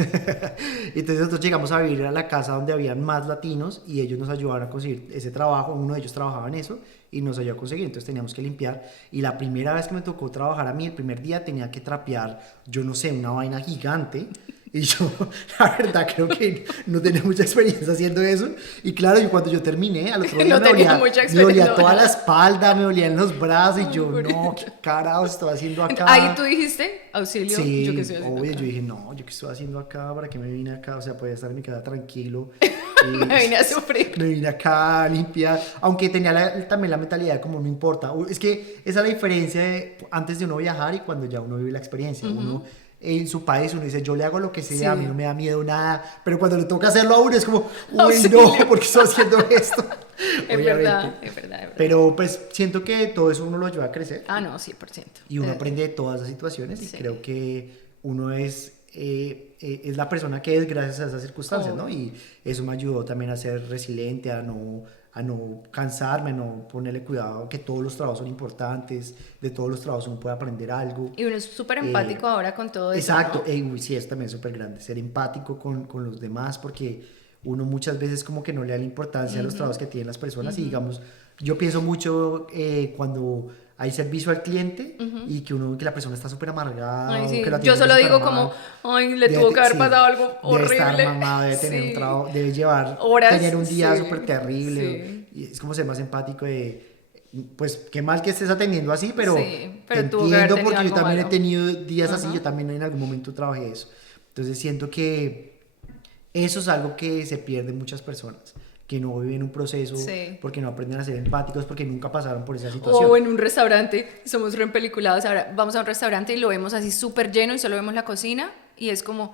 Entonces nosotros llegamos a vivir a la casa donde habían más latinos y ellos nos ayudaron a conseguir ese trabajo, uno de ellos trabajaba en eso y nos ayudó a conseguir, entonces teníamos que limpiar y la primera vez que me tocó trabajar a mí, el primer día tenía que trapear, yo no sé, una vaina gigante y yo la verdad creo que no tenía mucha experiencia haciendo eso y claro, y cuando yo terminé al otro día No tenía mucha me experiencia, dolía no. toda la espalda, me dolían los brazos y yo Ay, no, qué carajo estoy haciendo acá. Ahí tú dijiste, auxilio, Sí, yo qué estoy haciendo obvio, acá? yo dije, no, yo qué estoy haciendo acá, ¿para qué me vine acá? O sea, podía estar en mi casa tranquilo. Me vine a sufrir. Me vine acá a limpiar, aunque tenía también la mentalidad de como no importa. Es que esa es la diferencia de antes de uno viajar y cuando ya uno vive la experiencia. Uno en su país, uno dice, yo le hago lo que sea, Sí. a mí no me da miedo nada, pero cuando le toca hacerlo a uno es como, uy, Auxilio. no, ¿por qué estoy haciendo esto? Es Obviamente. verdad, es verdad, es verdad. Pero pues siento que todo eso uno lo ayuda a crecer. Ah, no, 100%. Y uno aprende de todas las situaciones y Sí. creo que uno es la persona que es gracias a esas circunstancias, ¿no? Y eso me ayudó también a ser resiliente, a no cansarme, a no ponerle cuidado, que todos los trabajos son importantes, de todos los trabajos uno puede aprender algo. Y uno es súper empático ahora con todo eso. Exacto, ¿no? uy, sí, es también súper grande, ser empático con los demás, porque uno muchas veces como que no le da la importancia a los trabajos que tienen las personas y digamos, yo pienso mucho cuando hay servicio al cliente y que la persona está súper amargada. Ay, o sí. que la Yo atienden solo súper digo mal. como, ay, le Debe tuvo que haber sí, pasado algo debe horrible. estar mamado, debe tener Sí. un trabajo, debe llevar, Horas, tener un día sí, súper terrible. sí. Y es como ser más empático de, pues qué mal que estés atendiendo así, pero, Sí, pero te tuvo que haber entiendo tenido porque yo algo también malo. he tenido días así, yo también en algún momento trabajé eso. Entonces siento que eso es algo que se pierde en muchas personas, que no viven un proceso, Sí. porque no aprenden a ser empáticos, porque nunca pasaron por esa situación. O en un restaurante, somos re empeliculados. Ahora vamos a un restaurante y lo vemos así súper lleno y solo vemos la cocina y es como,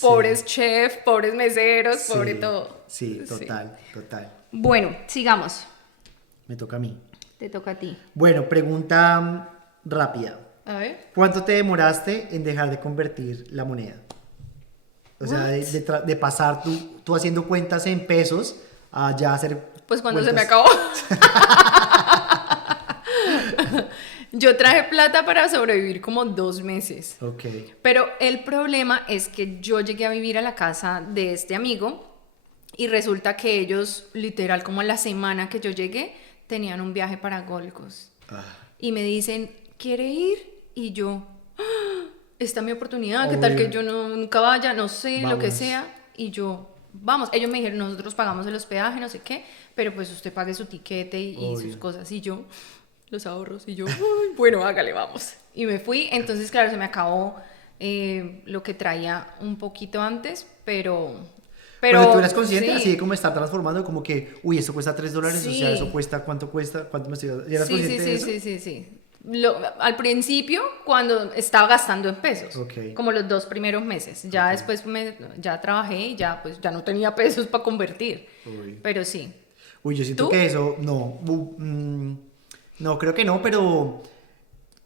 pobres chefs, pobres meseros, Sí, pobre todo. Sí, total, total. Bueno, sigamos. Me toca a mí. Te toca a ti. Bueno, pregunta rápida. A ver. ¿Cuánto te demoraste en dejar de convertir la moneda? O sea, de pasar tú haciendo cuentas en pesos a ya hacer Pues cuando se me cuentas- acabó. Yo traje plata para sobrevivir como 2 meses. Ok. Pero el problema es que yo llegué a vivir a la casa de este amigo y resulta que ellos, literal, como a la semana que yo llegué, tenían un viaje para Gold Coast. Y me dicen, ¿quiere ir? Y yo, "Ah, esta es mi oportunidad, ¿qué tal Obvio. que yo nunca vaya? No sé, lo que Vamos. sea. Y yo, vamos, ellos me dijeron, nosotros pagamos el hospedaje, no sé qué, pero pues usted pague su tiquete y sus Obvio. cosas. Y yo, los ahorros, y yo, "Ay, bueno, hágale, vamos". Y me fui, entonces claro, se me acabó lo que traía un poquito antes, pero Pero tú eras consciente sí. así de cómo está transformando, como que, uy, esto cuesta $3, o sea, Sí. eso cuesta, ¿cuánto cuesta? ¿Cuánto me estoy ¿Ya eras Sí, consciente de eso? sí. Al principio, cuando estaba gastando en pesos, Ok. como los 2 primeros meses, ya después ya trabajé y ya pues ya no tenía pesos para convertir, Uy. pero sí. Uy, yo siento ¿Tú? que eso, no, no, creo que no, pero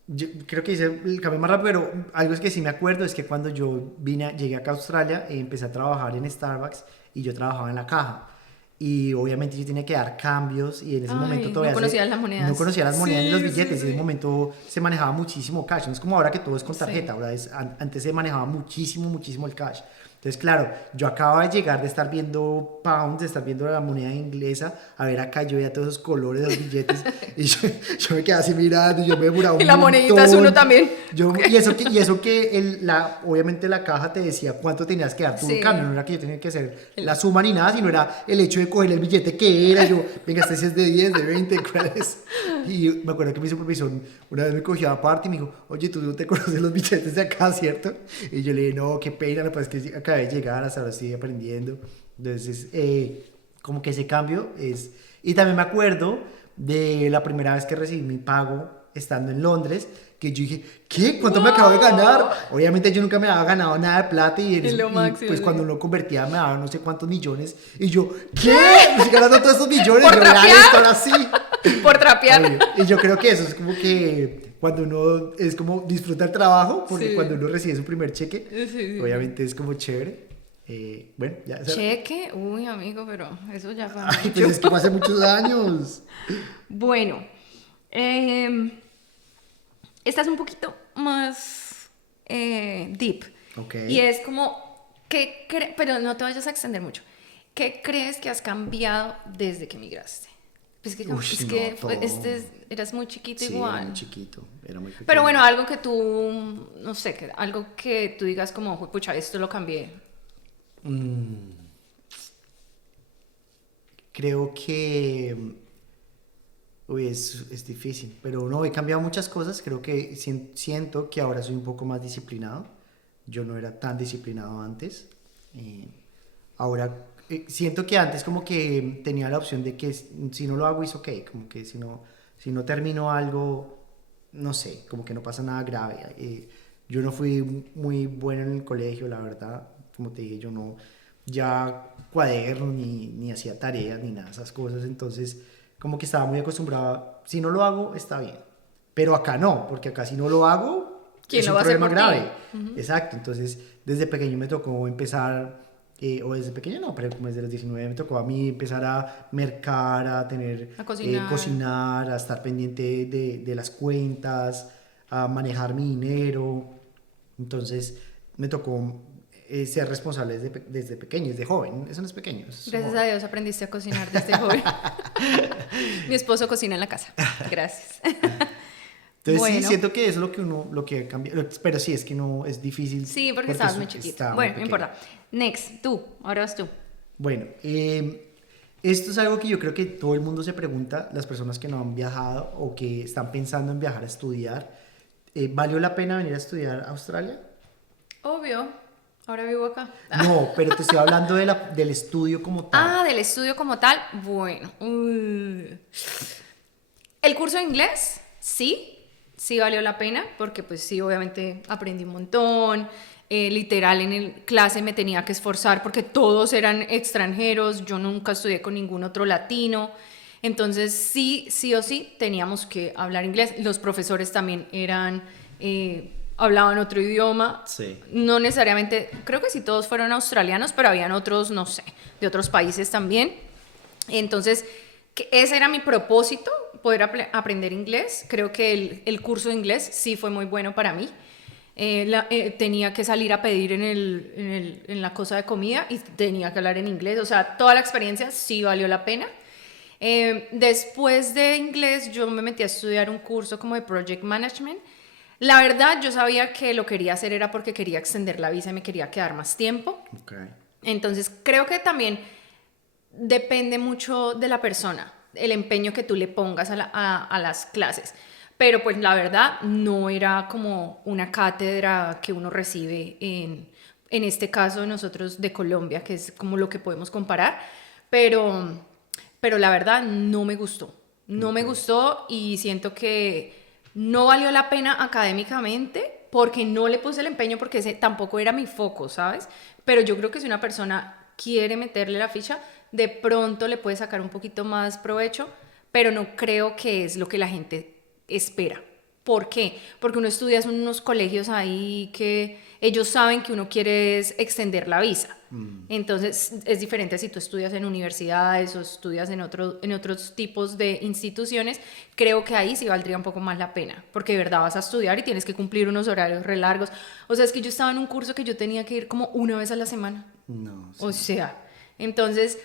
yo creo que hice el cambio más rápido, pero algo es que sí me acuerdo es que cuando yo llegué acá a Australia, empecé a trabajar en Starbucks y yo trabajaba en la caja. Y obviamente yo tenía que dar cambios y en ese momento Ay, no todavía conocías las no monedas. conocía las monedas ni los Sí, sí, billetes. En ese sí. momento se manejaba muchísimo cash. No es como ahora que todo es con Sí. tarjeta. Ahora antes se manejaba muchísimo, muchísimo el cash. Entonces, claro, yo acababa de llegar de estar viendo pounds, de estar viendo la moneda inglesa, a ver acá yo veía todos esos colores de los billetes y yo me quedaba así mirando y yo me demoraba Y un la monedita es uno montón. también. Y eso que obviamente la caja te decía cuánto tenías que dar tú en Sí. cambio, no era que yo tenía que hacer la suma ni nada, sino era el hecho de coger el billete que era, yo, venga, este sí es de 10, de 20, ¿cuál es? Y me acuerdo que mi supervisor una vez me cogió aparte y me dijo, oye, tú no te conoces los billetes de acá, ¿cierto? Y yo le dije, no, qué pena, pues es que acabé de llegar, hasta ahora estoy aprendiendo. Entonces, como que ese cambio es... Y también me acuerdo de la primera vez que recibí mi pago estando en Londres, que yo dije, ¿qué? ¿Cuánto me acabo de ganar? Obviamente yo nunca me había ganado nada de plata Es lo máximo, pues sí. cuando uno convertía me daban no sé cuántos millones y yo, ¿qué? Me estoy ganando todos estos millones, ¿Por yo trapear? esto ahora sí. Por trapear. Obvio. Y yo creo que eso es como que cuando uno es como disfruta el trabajo, porque Sí. cuando uno recibe su primer cheque, Sí, sí, obviamente es como chévere. Bueno, ya esa- Cheque, uy, amigo, pero eso ya fue Ay, mucho. pues es que fue hace muchos años. Bueno, esta es un poquito más deep. Ok. Y es como, pero no te vayas a extender mucho. ¿Qué crees que has cambiado desde que emigraste? Pues que, Uy, es no, que todo. eras muy chiquito Sí, igual. era muy chiquito, era muy pequeño. Pero bueno, algo que tú, no sé, algo que tú digas como, pucha, esto lo cambié. Creo que uy, es difícil, pero no, he cambiado muchas cosas, creo que siento que ahora soy un poco más disciplinado, yo no era tan disciplinado antes, eh, ahora siento que antes como que tenía la opción de que si no lo hago es ok, como que si no termino algo, no sé, como que no pasa nada grave. Yo no fui muy bueno en el colegio, la verdad, como te dije, yo no ya cuaderno ni hacía tareas ni nada de esas cosas, entonces como que estaba muy acostumbrado si no lo hago está bien, pero acá no, porque acá si no lo hago ¿Quién es lo un va a hacer problema por ti? grave. Exacto, entonces desde pequeño me tocó empezar, o desde pequeño no, pero como desde los 19 me tocó a mí empezar a mercar, a tener, A cocinar. cocinar, a estar pendiente de las cuentas, a manejar mi dinero, entonces me tocó ser responsable desde pequeño, desde joven, eso no es pequeño. Eso es Gracias joven. a Dios aprendiste a cocinar desde joven. Mi esposo cocina en la casa. Gracias. Entonces Bueno. sí, siento que eso es lo que cambia, pero sí, es que no, es difícil. Sí, porque estabas es- muy chiquito. estaba muy Bueno, no pequeño. importa. Next, tú. Ahora vas tú. Bueno, esto es algo que yo creo que todo el mundo se pregunta, las personas que no han viajado o que están pensando en viajar a estudiar, ¿valió la pena venir a estudiar a Australia? Obvio. Ahora vivo acá. No, pero te estoy hablando del estudio como tal. Ah, del estudio como tal. Bueno. El curso de inglés, sí valió la pena, porque pues sí, obviamente aprendí un montón. Literal, en el clase me tenía que esforzar porque todos eran extranjeros, yo nunca estudié con ningún otro latino. Entonces sí o sí teníamos que hablar inglés. Los profesores también hablaban otro idioma. Sí. No necesariamente, creo que sí todos fueron australianos, pero habían otros, no sé, de otros países también. Entonces, ese era mi propósito, poder aprender inglés. Creo que el curso de inglés sí fue muy bueno para mí. Tenía que salir a pedir en la cosa de comida y tenía que hablar en inglés. O sea, toda la experiencia sí valió la pena. Después de inglés, yo me metí a estudiar un curso como de Project Management. La verdad, yo sabía que lo quería hacer era porque quería extender la visa y me quería quedar más tiempo. Okay. Entonces, creo que también depende mucho de la persona, el empeño que tú le pongas a las clases. Pero pues la verdad no era como una cátedra que uno recibe en este caso nosotros de Colombia, que es como lo que podemos comparar. Pero la verdad no me gustó. No me gustó y siento que no valió la pena académicamente porque no le puse el empeño porque ese tampoco era mi foco, ¿sabes? Pero yo creo que si una persona quiere meterle la ficha, de pronto le puedes sacar un poquito más provecho, pero no creo que es lo que la gente espera. ¿Por qué? Porque uno estudia en unos colegios ahí que ellos saben que uno quiere es extender la visa. Entonces es diferente si tú estudias en universidades o estudias en otros tipos de instituciones. Creo que ahí sí valdría un poco más la pena, porque de verdad vas a estudiar y tienes que cumplir unos horarios re largos. O sea, es que yo estaba en un curso que yo tenía que ir como una vez a la semana. No, sí. O sea, entonces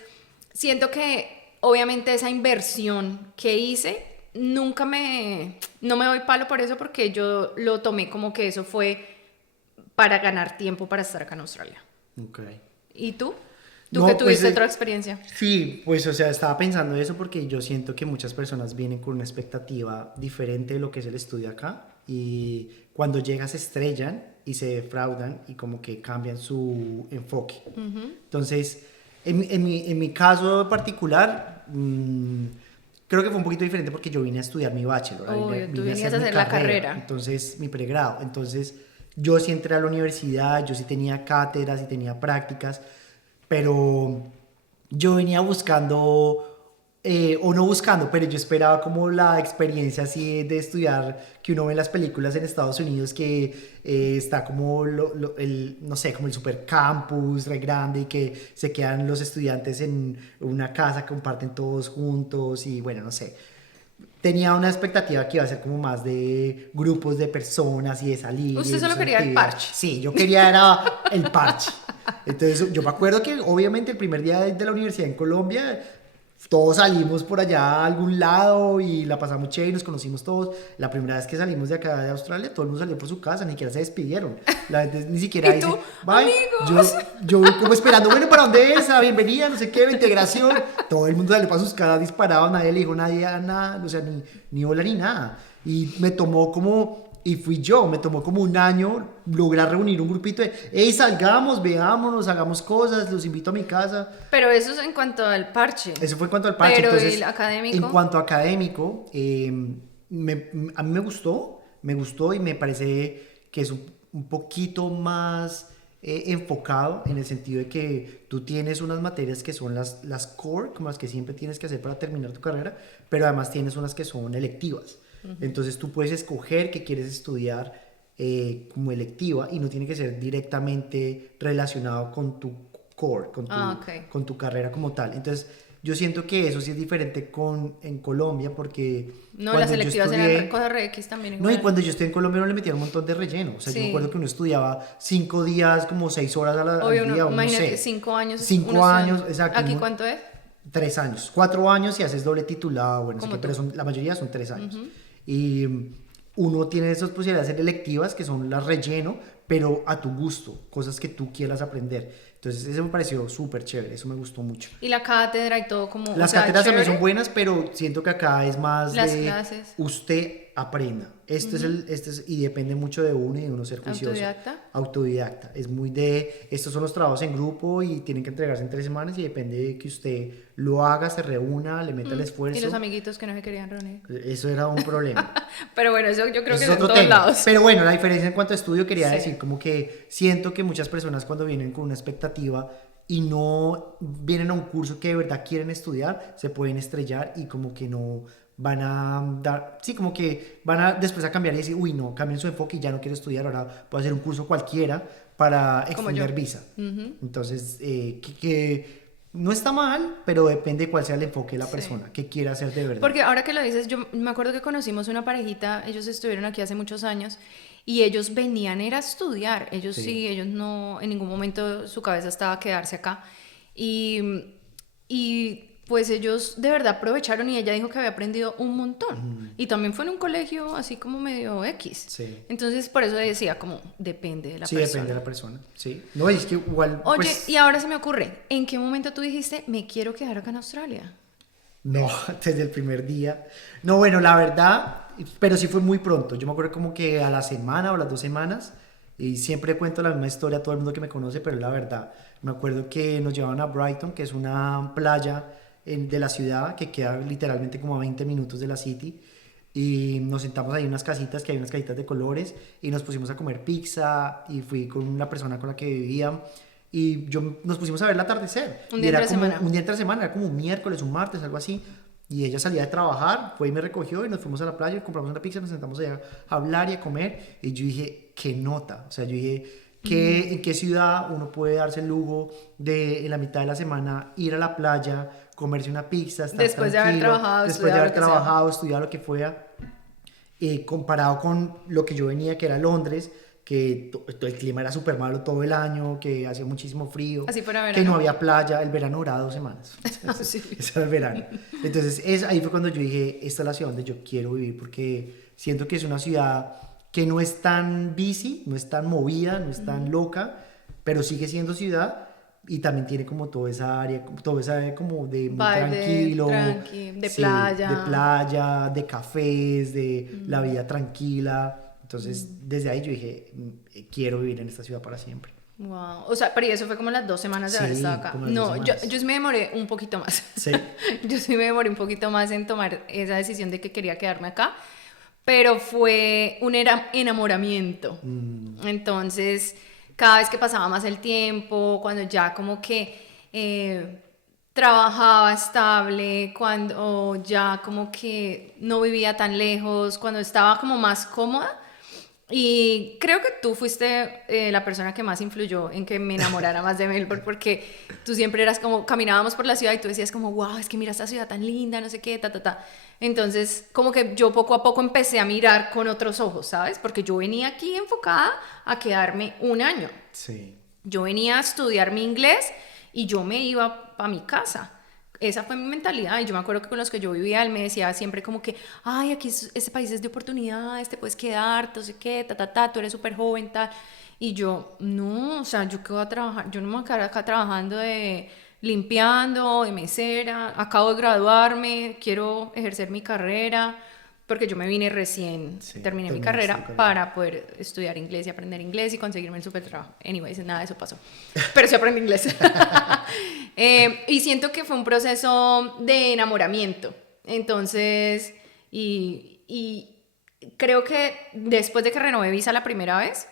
siento que obviamente esa inversión que hice, no me doy palo por eso, porque yo lo tomé como que eso fue para ganar tiempo para estar acá en Australia. Ok. ¿Y tú? ¿Tú No, que pues, tuviste otra experiencia? Sí, pues o sea, estaba pensando eso porque yo siento que muchas personas vienen con una expectativa diferente de lo que es el estudio acá y cuando llegan se estrellan y se defraudan y como que cambian su enfoque. Entonces, en mi caso particular, creo que fue un poquito diferente porque yo vine a estudiar mi bachelor, Tú vine venías a mi hacer la carrera. entonces mi pregrado. Entonces, yo sí entré a la universidad, yo sí tenía cátedras y tenía prácticas, pero yo venía buscando, o no buscando, pero yo esperaba como la experiencia así de estudiar que uno ve en las películas en Estados Unidos, que está como no sé, como el super campus re grande y que se quedan los estudiantes en una casa, comparten todos juntos y bueno, no sé. Tenía una expectativa que iba a ser como más de grupos de personas y de salir. Usted Y solo de quería el actividades. parche. Sí, yo quería era el parche. Entonces yo me acuerdo que obviamente el primer día de la universidad en Colombia todos salimos por allá a algún lado y la pasamos chévere y nos conocimos todos. La primera vez que salimos de acá de Australia, todo el mundo salió por su casa, ni siquiera se despidieron. La gente ni siquiera ¿Y dice, tú? bye. Amigos. Yo como esperando, bueno, ¿para dónde es? La bienvenida, no sé qué, la integración. Todo el mundo salió para sus casas disparado, nadie le dijo nadie nada, o sea, ni hola ni nada. Y me tomó como, y fui yo, me tomó como un año lograr reunir un grupito de, hey, salgamos, veámonos, hagamos cosas, los invito a mi casa. Pero eso es en cuanto al parche. Eso fue en cuanto al parche. Pero Entonces, el académico. en cuanto a académico, a mí me gustó y me parece que es un poquito más enfocado en el sentido de que tú tienes unas materias que son las core, como las que siempre tienes que hacer para terminar tu carrera, pero además tienes unas que son electivas. Entonces tú puedes escoger qué quieres estudiar como electiva y no tiene que ser directamente relacionado con tu core, con tu carrera como tal. Entonces yo siento que eso sí es diferente en Colombia porque No, las selectivas eran cosas re X también. No, igual. y cuando yo estuve en Colombia no le metían un montón de relleno. O sea, yo me acuerdo que uno estudiaba 5 días, como 6 horas al día, o no imagínate, sé. 5 años. 5 años, exacto. ¿Aquí cuánto es? 3 años. 4 años y haces doble titulado, bueno, sé qué, pero la mayoría son 3 años. Y uno tiene esas posibilidades de hacer electivas que son las relleno, pero a tu gusto, cosas que tú quieras aprender. Entonces, eso me pareció súper chévere, eso me gustó mucho. Y la cátedra y todo como... Las cátedras también son buenas, pero siento que acá es más las de clases. usted aprenda. Y depende mucho de uno y de uno ser juicioso. Autodidacta. Es muy de, estos son los trabajos en grupo y tienen que entregarse en 3 semanas y depende de que usted lo haga, se reúna, le meta el esfuerzo. Y los amiguitos que no se querían reunir. Eso era un problema. Pero bueno, eso yo creo que es es en otro todos tema. lados. Pero bueno, la diferencia en cuanto a estudio quería decir como que siento que muchas personas cuando vienen con una expectativa y no vienen a un curso que de verdad quieren estudiar, se pueden estrellar y como que no van a dar, sí, como que van a después a cambiar y decir, uy, no, cambien su enfoque y ya no quiero estudiar, ahora puedo hacer un curso cualquiera para extender visa. Entonces, que no está mal, pero depende de cuál sea el enfoque de la persona, qué quiera hacer de verdad. Porque ahora que lo dices, yo me acuerdo que conocimos una parejita, ellos estuvieron aquí hace muchos años y ellos venían a estudiar, ellos ellos no, en ningún momento su cabeza estaba a quedarse acá y pues ellos de verdad aprovecharon y ella dijo que había aprendido un montón y también fue en un colegio así como medio X. Entonces por eso decía como depende de la persona. Sí, depende de la persona, sí. No, es que igual... Oye, pues... y ahora se me ocurre, ¿en qué momento tú dijiste me quiero quedar acá en Australia? No, desde el primer día. No, bueno, la verdad, pero sí fue muy pronto. Yo me acuerdo como que a la semana o las 2 semanas, y siempre cuento la misma historia a todo el mundo que me conoce, pero la verdad, me acuerdo que nos llevaban a Brighton, que es una playa de la ciudad que queda literalmente como a 20 minutos de la city, y nos sentamos ahí en unas casitas, que hay unas casitas de colores, y nos pusimos a comer pizza, y fui con una persona con la que vivía, y nos pusimos a ver el atardecer. Un Y día era entre como semana. un día entre semana, era como un miércoles, un martes, algo así. Y ella salía de trabajar, fue y me recogió y nos fuimos a la playa, compramos una pizza, nos sentamos allá a hablar y a comer. Y yo dije, qué nota. O sea, yo dije, ¿en qué ciudad uno puede darse el lujo de en la mitad de la semana ir a la playa, comerse una pizza, estar Después de haber tranquilo, trabajado, después de estudiado, haber lo que sea. trabajado, estudiado lo que fuera, comparado con lo que yo venía, que era Londres, que el clima era súper malo todo el año, que hacía muchísimo frío, Así fuera que verano. no había playa, el verano duraba 2 semanas. Sí. Ese era el verano. Entonces, ahí fue cuando yo dije, esta es la ciudad donde yo quiero vivir, porque siento que es una ciudad que no es tan busy, no es tan movida, no es tan loca, pero sigue siendo ciudad y también tiene como toda esa área, todo esa como de muy Vibe tranquilo, de sí, playa. de playa, de cafés, de la vida tranquila. Entonces, desde ahí yo dije, quiero vivir en esta ciudad para siempre. Wow. O sea, pero y eso fue como las 2 semanas de haber Sí, estado acá. como las No, 2 semanas. yo sí me demoré un poquito más. Sí. Yo sí me demoré un poquito más en tomar esa decisión de que quería quedarme acá, pero fue un enamoramiento. Entonces, cada vez que pasaba más el tiempo, cuando ya como que trabajaba estable, cuando ya como que no vivía tan lejos, cuando estaba como más cómoda. Y creo que tú fuiste la persona que más influyó en que me enamorara más de Melbourne, porque tú siempre eras como, caminábamos por la ciudad y tú decías como, wow, es que mira esta ciudad tan linda, no sé qué, ta, ta, ta. Entonces, como que yo poco a poco empecé a mirar con otros ojos, ¿sabes? Porque yo venía aquí enfocada a quedarme un año. Sí. Yo venía a estudiar mi inglés y yo me iba para mi casa. Esa fue mi mentalidad y yo me acuerdo que con los que yo vivía él me decía siempre como que, ay, aquí este país es de oportunidades, te puedes quedar, no sé qué, ta, ta, ta, tú eres súper joven, tal. Y yo, no, o sea, yo qué voy a trabajar, yo no me voy a quedar acá trabajando de limpiando, de mesera, acabo de graduarme, quiero ejercer mi carrera, porque yo me vine recién, Sí, terminé mi terminaste tu carrera carrera. para poder estudiar inglés y aprender inglés y conseguirme el súper trabajo. Anyways, nada de eso pasó. Pero sí aprendí inglés. Y siento que fue un proceso de enamoramiento. Entonces, y creo que después de que renové visa la primera vez,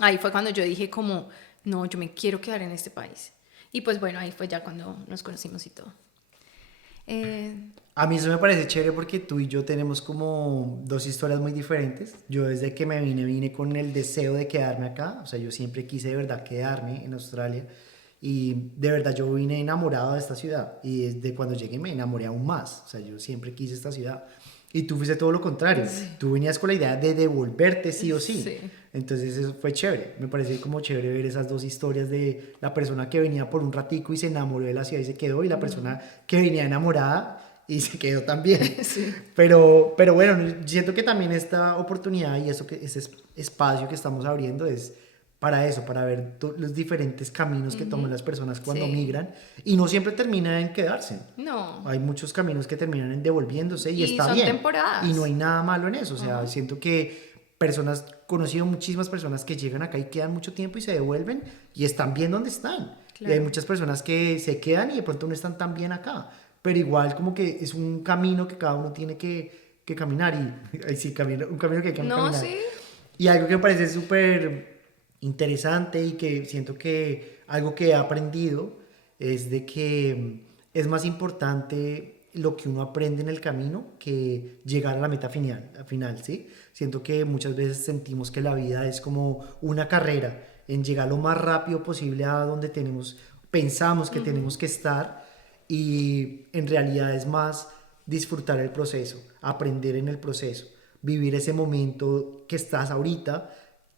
ahí fue cuando yo dije como, no, yo me quiero quedar en este país. Y pues bueno, ahí fue ya cuando nos conocimos y todo. A mí eso me parece chévere porque tú y yo tenemos como dos historias muy diferentes. Yo desde que me vine con el deseo de quedarme acá. O sea, yo siempre quise de verdad quedarme en Australia. Y de verdad yo vine enamorado de esta ciudad. Y desde cuando llegué me enamoré aún más. O sea, yo siempre quise esta ciudad. Y tú fuiste todo lo contrario. Sí. Tú venías con la idea de devolverte sí o sí. Sí. Entonces eso fue chévere. Me parece como chévere ver esas dos historias de la persona que venía por un ratico y se enamoró de la ciudad y se quedó. Y la persona que venía enamorada y se quedó también. Sí. Pero bueno, siento que también esta oportunidad y eso que ese espacio que estamos abriendo es para eso, para ver los diferentes caminos que toman las personas cuando Sí. migran y no siempre termina en quedarse. No. Hay muchos caminos que terminan en devolviéndose y, Y está son bien. temporadas. Y no hay nada malo en eso. O sea, siento que conocido muchísimas personas que llegan acá y quedan mucho tiempo y se devuelven y están bien donde están. Claro. Y hay muchas personas que se quedan y de pronto no están tan bien acá. Pero igual como que es un camino que cada uno tiene que caminar y sí, un camino que hay que No, caminar. sí. Y algo que me parece súper interesante y que siento que algo que he aprendido es de que es más importante lo que uno aprende en el camino que llegar a la meta final, ¿sí? Siento que muchas veces sentimos que la vida es como una carrera en llegar lo más rápido posible a donde pensamos que tenemos que estar y en realidad es más disfrutar el proceso, aprender en el proceso, vivir ese momento que estás ahorita,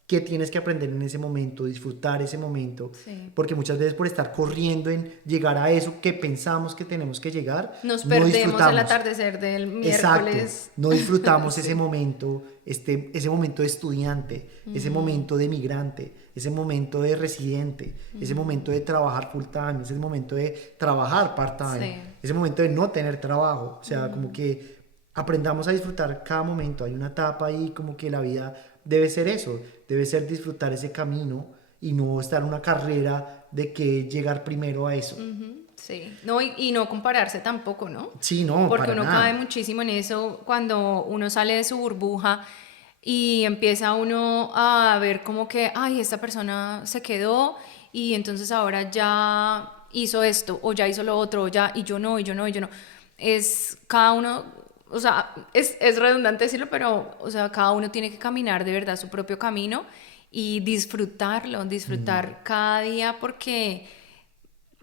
que tienes que aprender en ese momento, disfrutar ese momento, Sí. porque muchas veces por estar corriendo en llegar a eso que pensamos que tenemos que llegar, Nos no perdemos disfrutamos. el atardecer del Exacto, miércoles. no disfrutamos Sí. ese momento, ese momento de estudiante, ese momento de migrante, ese momento de residente, ese momento de trabajar full time, ese momento de trabajar part time, Sí. ese momento de no tener trabajo, o sea, como que aprendamos a disfrutar cada momento, hay una etapa ahí como que la vida debe ser eso, debe ser disfrutar ese camino y no estar en una carrera de que llegar primero a eso. Sí, no, y no compararse tampoco, ¿no? Sí, no, Porque para uno nada. cae muchísimo en eso cuando uno sale de su burbuja y empieza uno a ver como que, ay, esta persona se quedó y entonces ahora ya hizo esto o ya hizo lo otro o ya y yo no, y yo no, y yo no. Es cada uno, o sea, es redundante decirlo, pero, o sea, cada uno tiene que caminar de verdad su propio camino y disfrutarlo, disfrutar cada día porque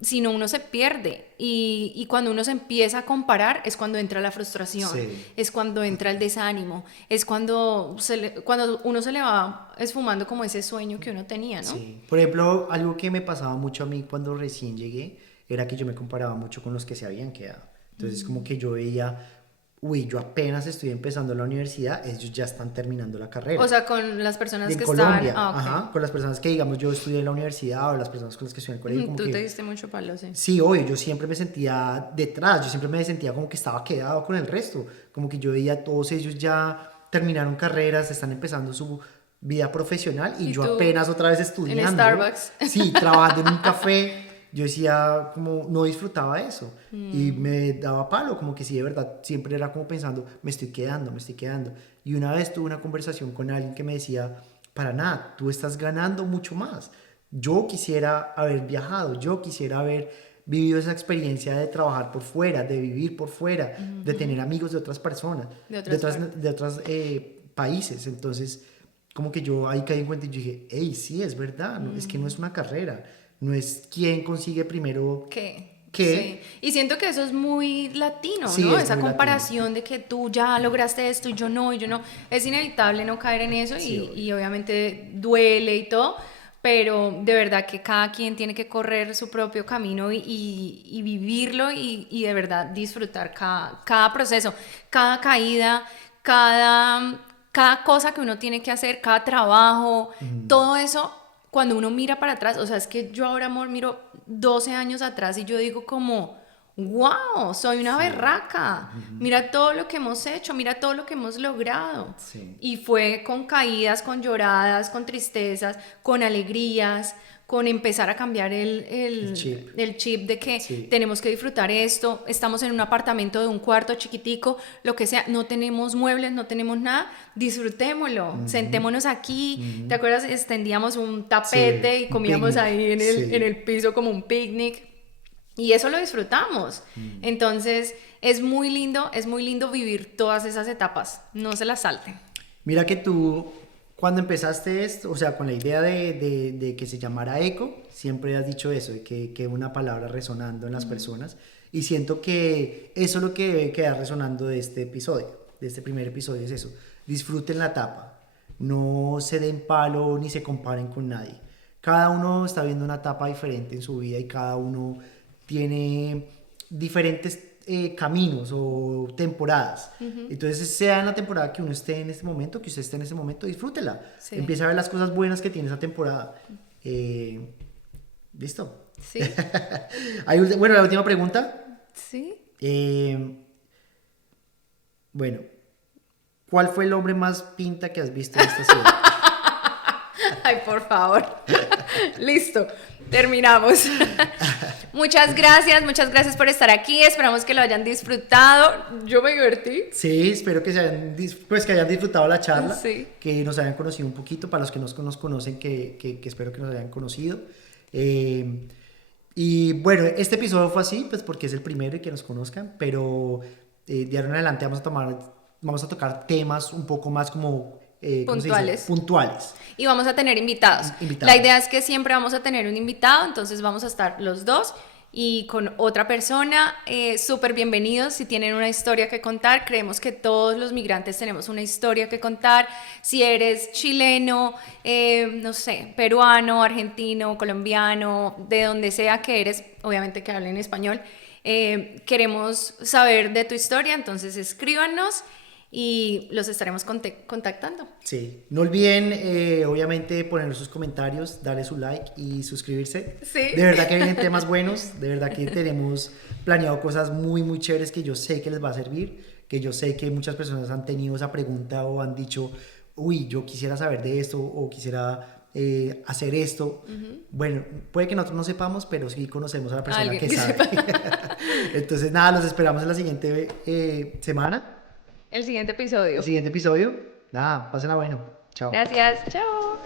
si no uno se pierde y cuando uno se empieza a comparar es cuando entra la frustración, Sí. es cuando entra el desánimo, es cuando, cuando uno se le va esfumando como ese sueño que uno tenía, ¿no? Sí. Por ejemplo, algo que me pasaba mucho a mí cuando recién llegué era que yo me comparaba mucho con los que se habían quedado. Entonces, como que yo veía, uy, yo apenas estoy empezando la universidad, ellos ya están terminando la carrera. O sea, con las personas De que Colombia, están... ok. ajá, con las personas que, digamos, yo estudié en la universidad o las personas con las que estudié en el colegio, como Tú que... te diste mucho palo, sí. Sí, obvio, yo siempre me sentía detrás, yo siempre me sentía como que estaba quedado con el resto, como que yo veía a todos ellos ya terminaron carreras, están empezando su vida profesional y ¿Y yo tú apenas otra vez en estudiando. Starbucks? Sí, trabajando en un café, yo decía como no disfrutaba eso y me daba palo, como que sí, de verdad, siempre era como pensando, me estoy quedando, me estoy quedando. Y una vez tuve una conversación con alguien que me decía, para nada, tú estás ganando mucho más. Yo quisiera haber viajado, yo quisiera haber vivido esa experiencia de trabajar por fuera, de vivir por fuera, de tener amigos de otras personas, De otras de otros países. Entonces, como que yo ahí caí en cuenta y yo dije, hey, sí, es verdad, no, es que no es una carrera, no es quién consigue primero ¿Qué? qué. Sí. Y siento que eso es muy latino, Sí, ¿no? es Esa muy comparación de que tú ya lograste esto y yo no, y yo no. Es inevitable no caer en eso Sí, y obviamente duele y todo, pero de verdad que cada quien tiene que correr su propio camino y vivirlo y de verdad disfrutar cada proceso, cada caída, cada cosa que uno tiene que hacer, cada trabajo, todo eso, cuando uno mira para atrás, o sea, es que yo ahora, amor, miro 12 años atrás y yo digo como, wow, soy una berraca, mira todo lo que hemos hecho, mira todo lo que hemos logrado. Sí. Y fue con caídas, con lloradas, con tristezas, con alegrías, con empezar a cambiar el chip de que Sí. tenemos que disfrutar esto, estamos en un apartamento de un cuarto chiquitico, lo que sea, no tenemos muebles, no tenemos nada, disfrutémoslo, sentémonos aquí, ¿te acuerdas? Extendíamos un tapete Sí, y un comíamos picnic. ahí Sí. en el piso como un picnic. Y eso lo disfrutamos. Entonces, es muy lindo vivir todas esas etapas. No se las salten. Mira que tú, cuando empezaste esto, o sea, con la idea de que se llamara eco, siempre has dicho eso, de que una palabra resonando en las personas. Y siento que eso es lo que debe quedar resonando de este episodio, de este primer episodio, es eso. Disfruten la etapa, no se den palo ni se comparen con nadie. Cada uno está viendo una etapa diferente en su vida y cada uno tiene diferentes caminos o temporadas. Entonces, sea en la temporada que uno esté en este momento, que usted esté en este momento, disfrútela. Sí. Empieza a ver las cosas buenas que tiene esa temporada. ¿Listo? Sí, Bueno, la última pregunta. sí. Bueno, ¿cuál fue el hombre más pinta que has visto en esta ciudad? Ay, por favor. Listo, terminamos. Muchas gracias por estar aquí. Esperamos que lo hayan disfrutado. Yo me divertí. Sí, espero que, que hayan disfrutado la charla, Sí. que nos hayan conocido un poquito, para los que nos conocen, que espero que nos hayan conocido. Y bueno, este episodio fue así, pues porque es el primero y que nos conozcan, pero de ahora en adelante vamos a tocar temas un poco más como... ¿cómo se dice? Puntuales. Puntuales. Y vamos a tener invitados. Invitados. La idea es que siempre vamos a tener un invitado, entonces vamos a estar los dos y con otra persona. Súper bienvenidos. Si tienen una historia que contar, creemos que todos los migrantes tenemos una historia que contar. Si eres chileno, no sé, peruano, argentino, colombiano, de donde sea que eres, obviamente que hablen español, queremos saber de tu historia, entonces escríbanos y los estaremos contactando. Sí, no olviden obviamente poner sus comentarios, darle su like y suscribirse. Sí. De verdad que vienen temas buenos, de verdad que tenemos planeado cosas muy muy chéveres que yo sé que les va a servir, que yo sé que muchas personas han tenido esa pregunta o han dicho, uy, yo quisiera saber de esto o quisiera hacer esto. Bueno, puede que nosotros no sepamos, pero sí conocemos a la persona Alguien que que sabe. Entonces nada, los esperamos en la siguiente semana. El siguiente episodio. El siguiente episodio. Nada, pásenla bueno. Chao. Gracias. Chao.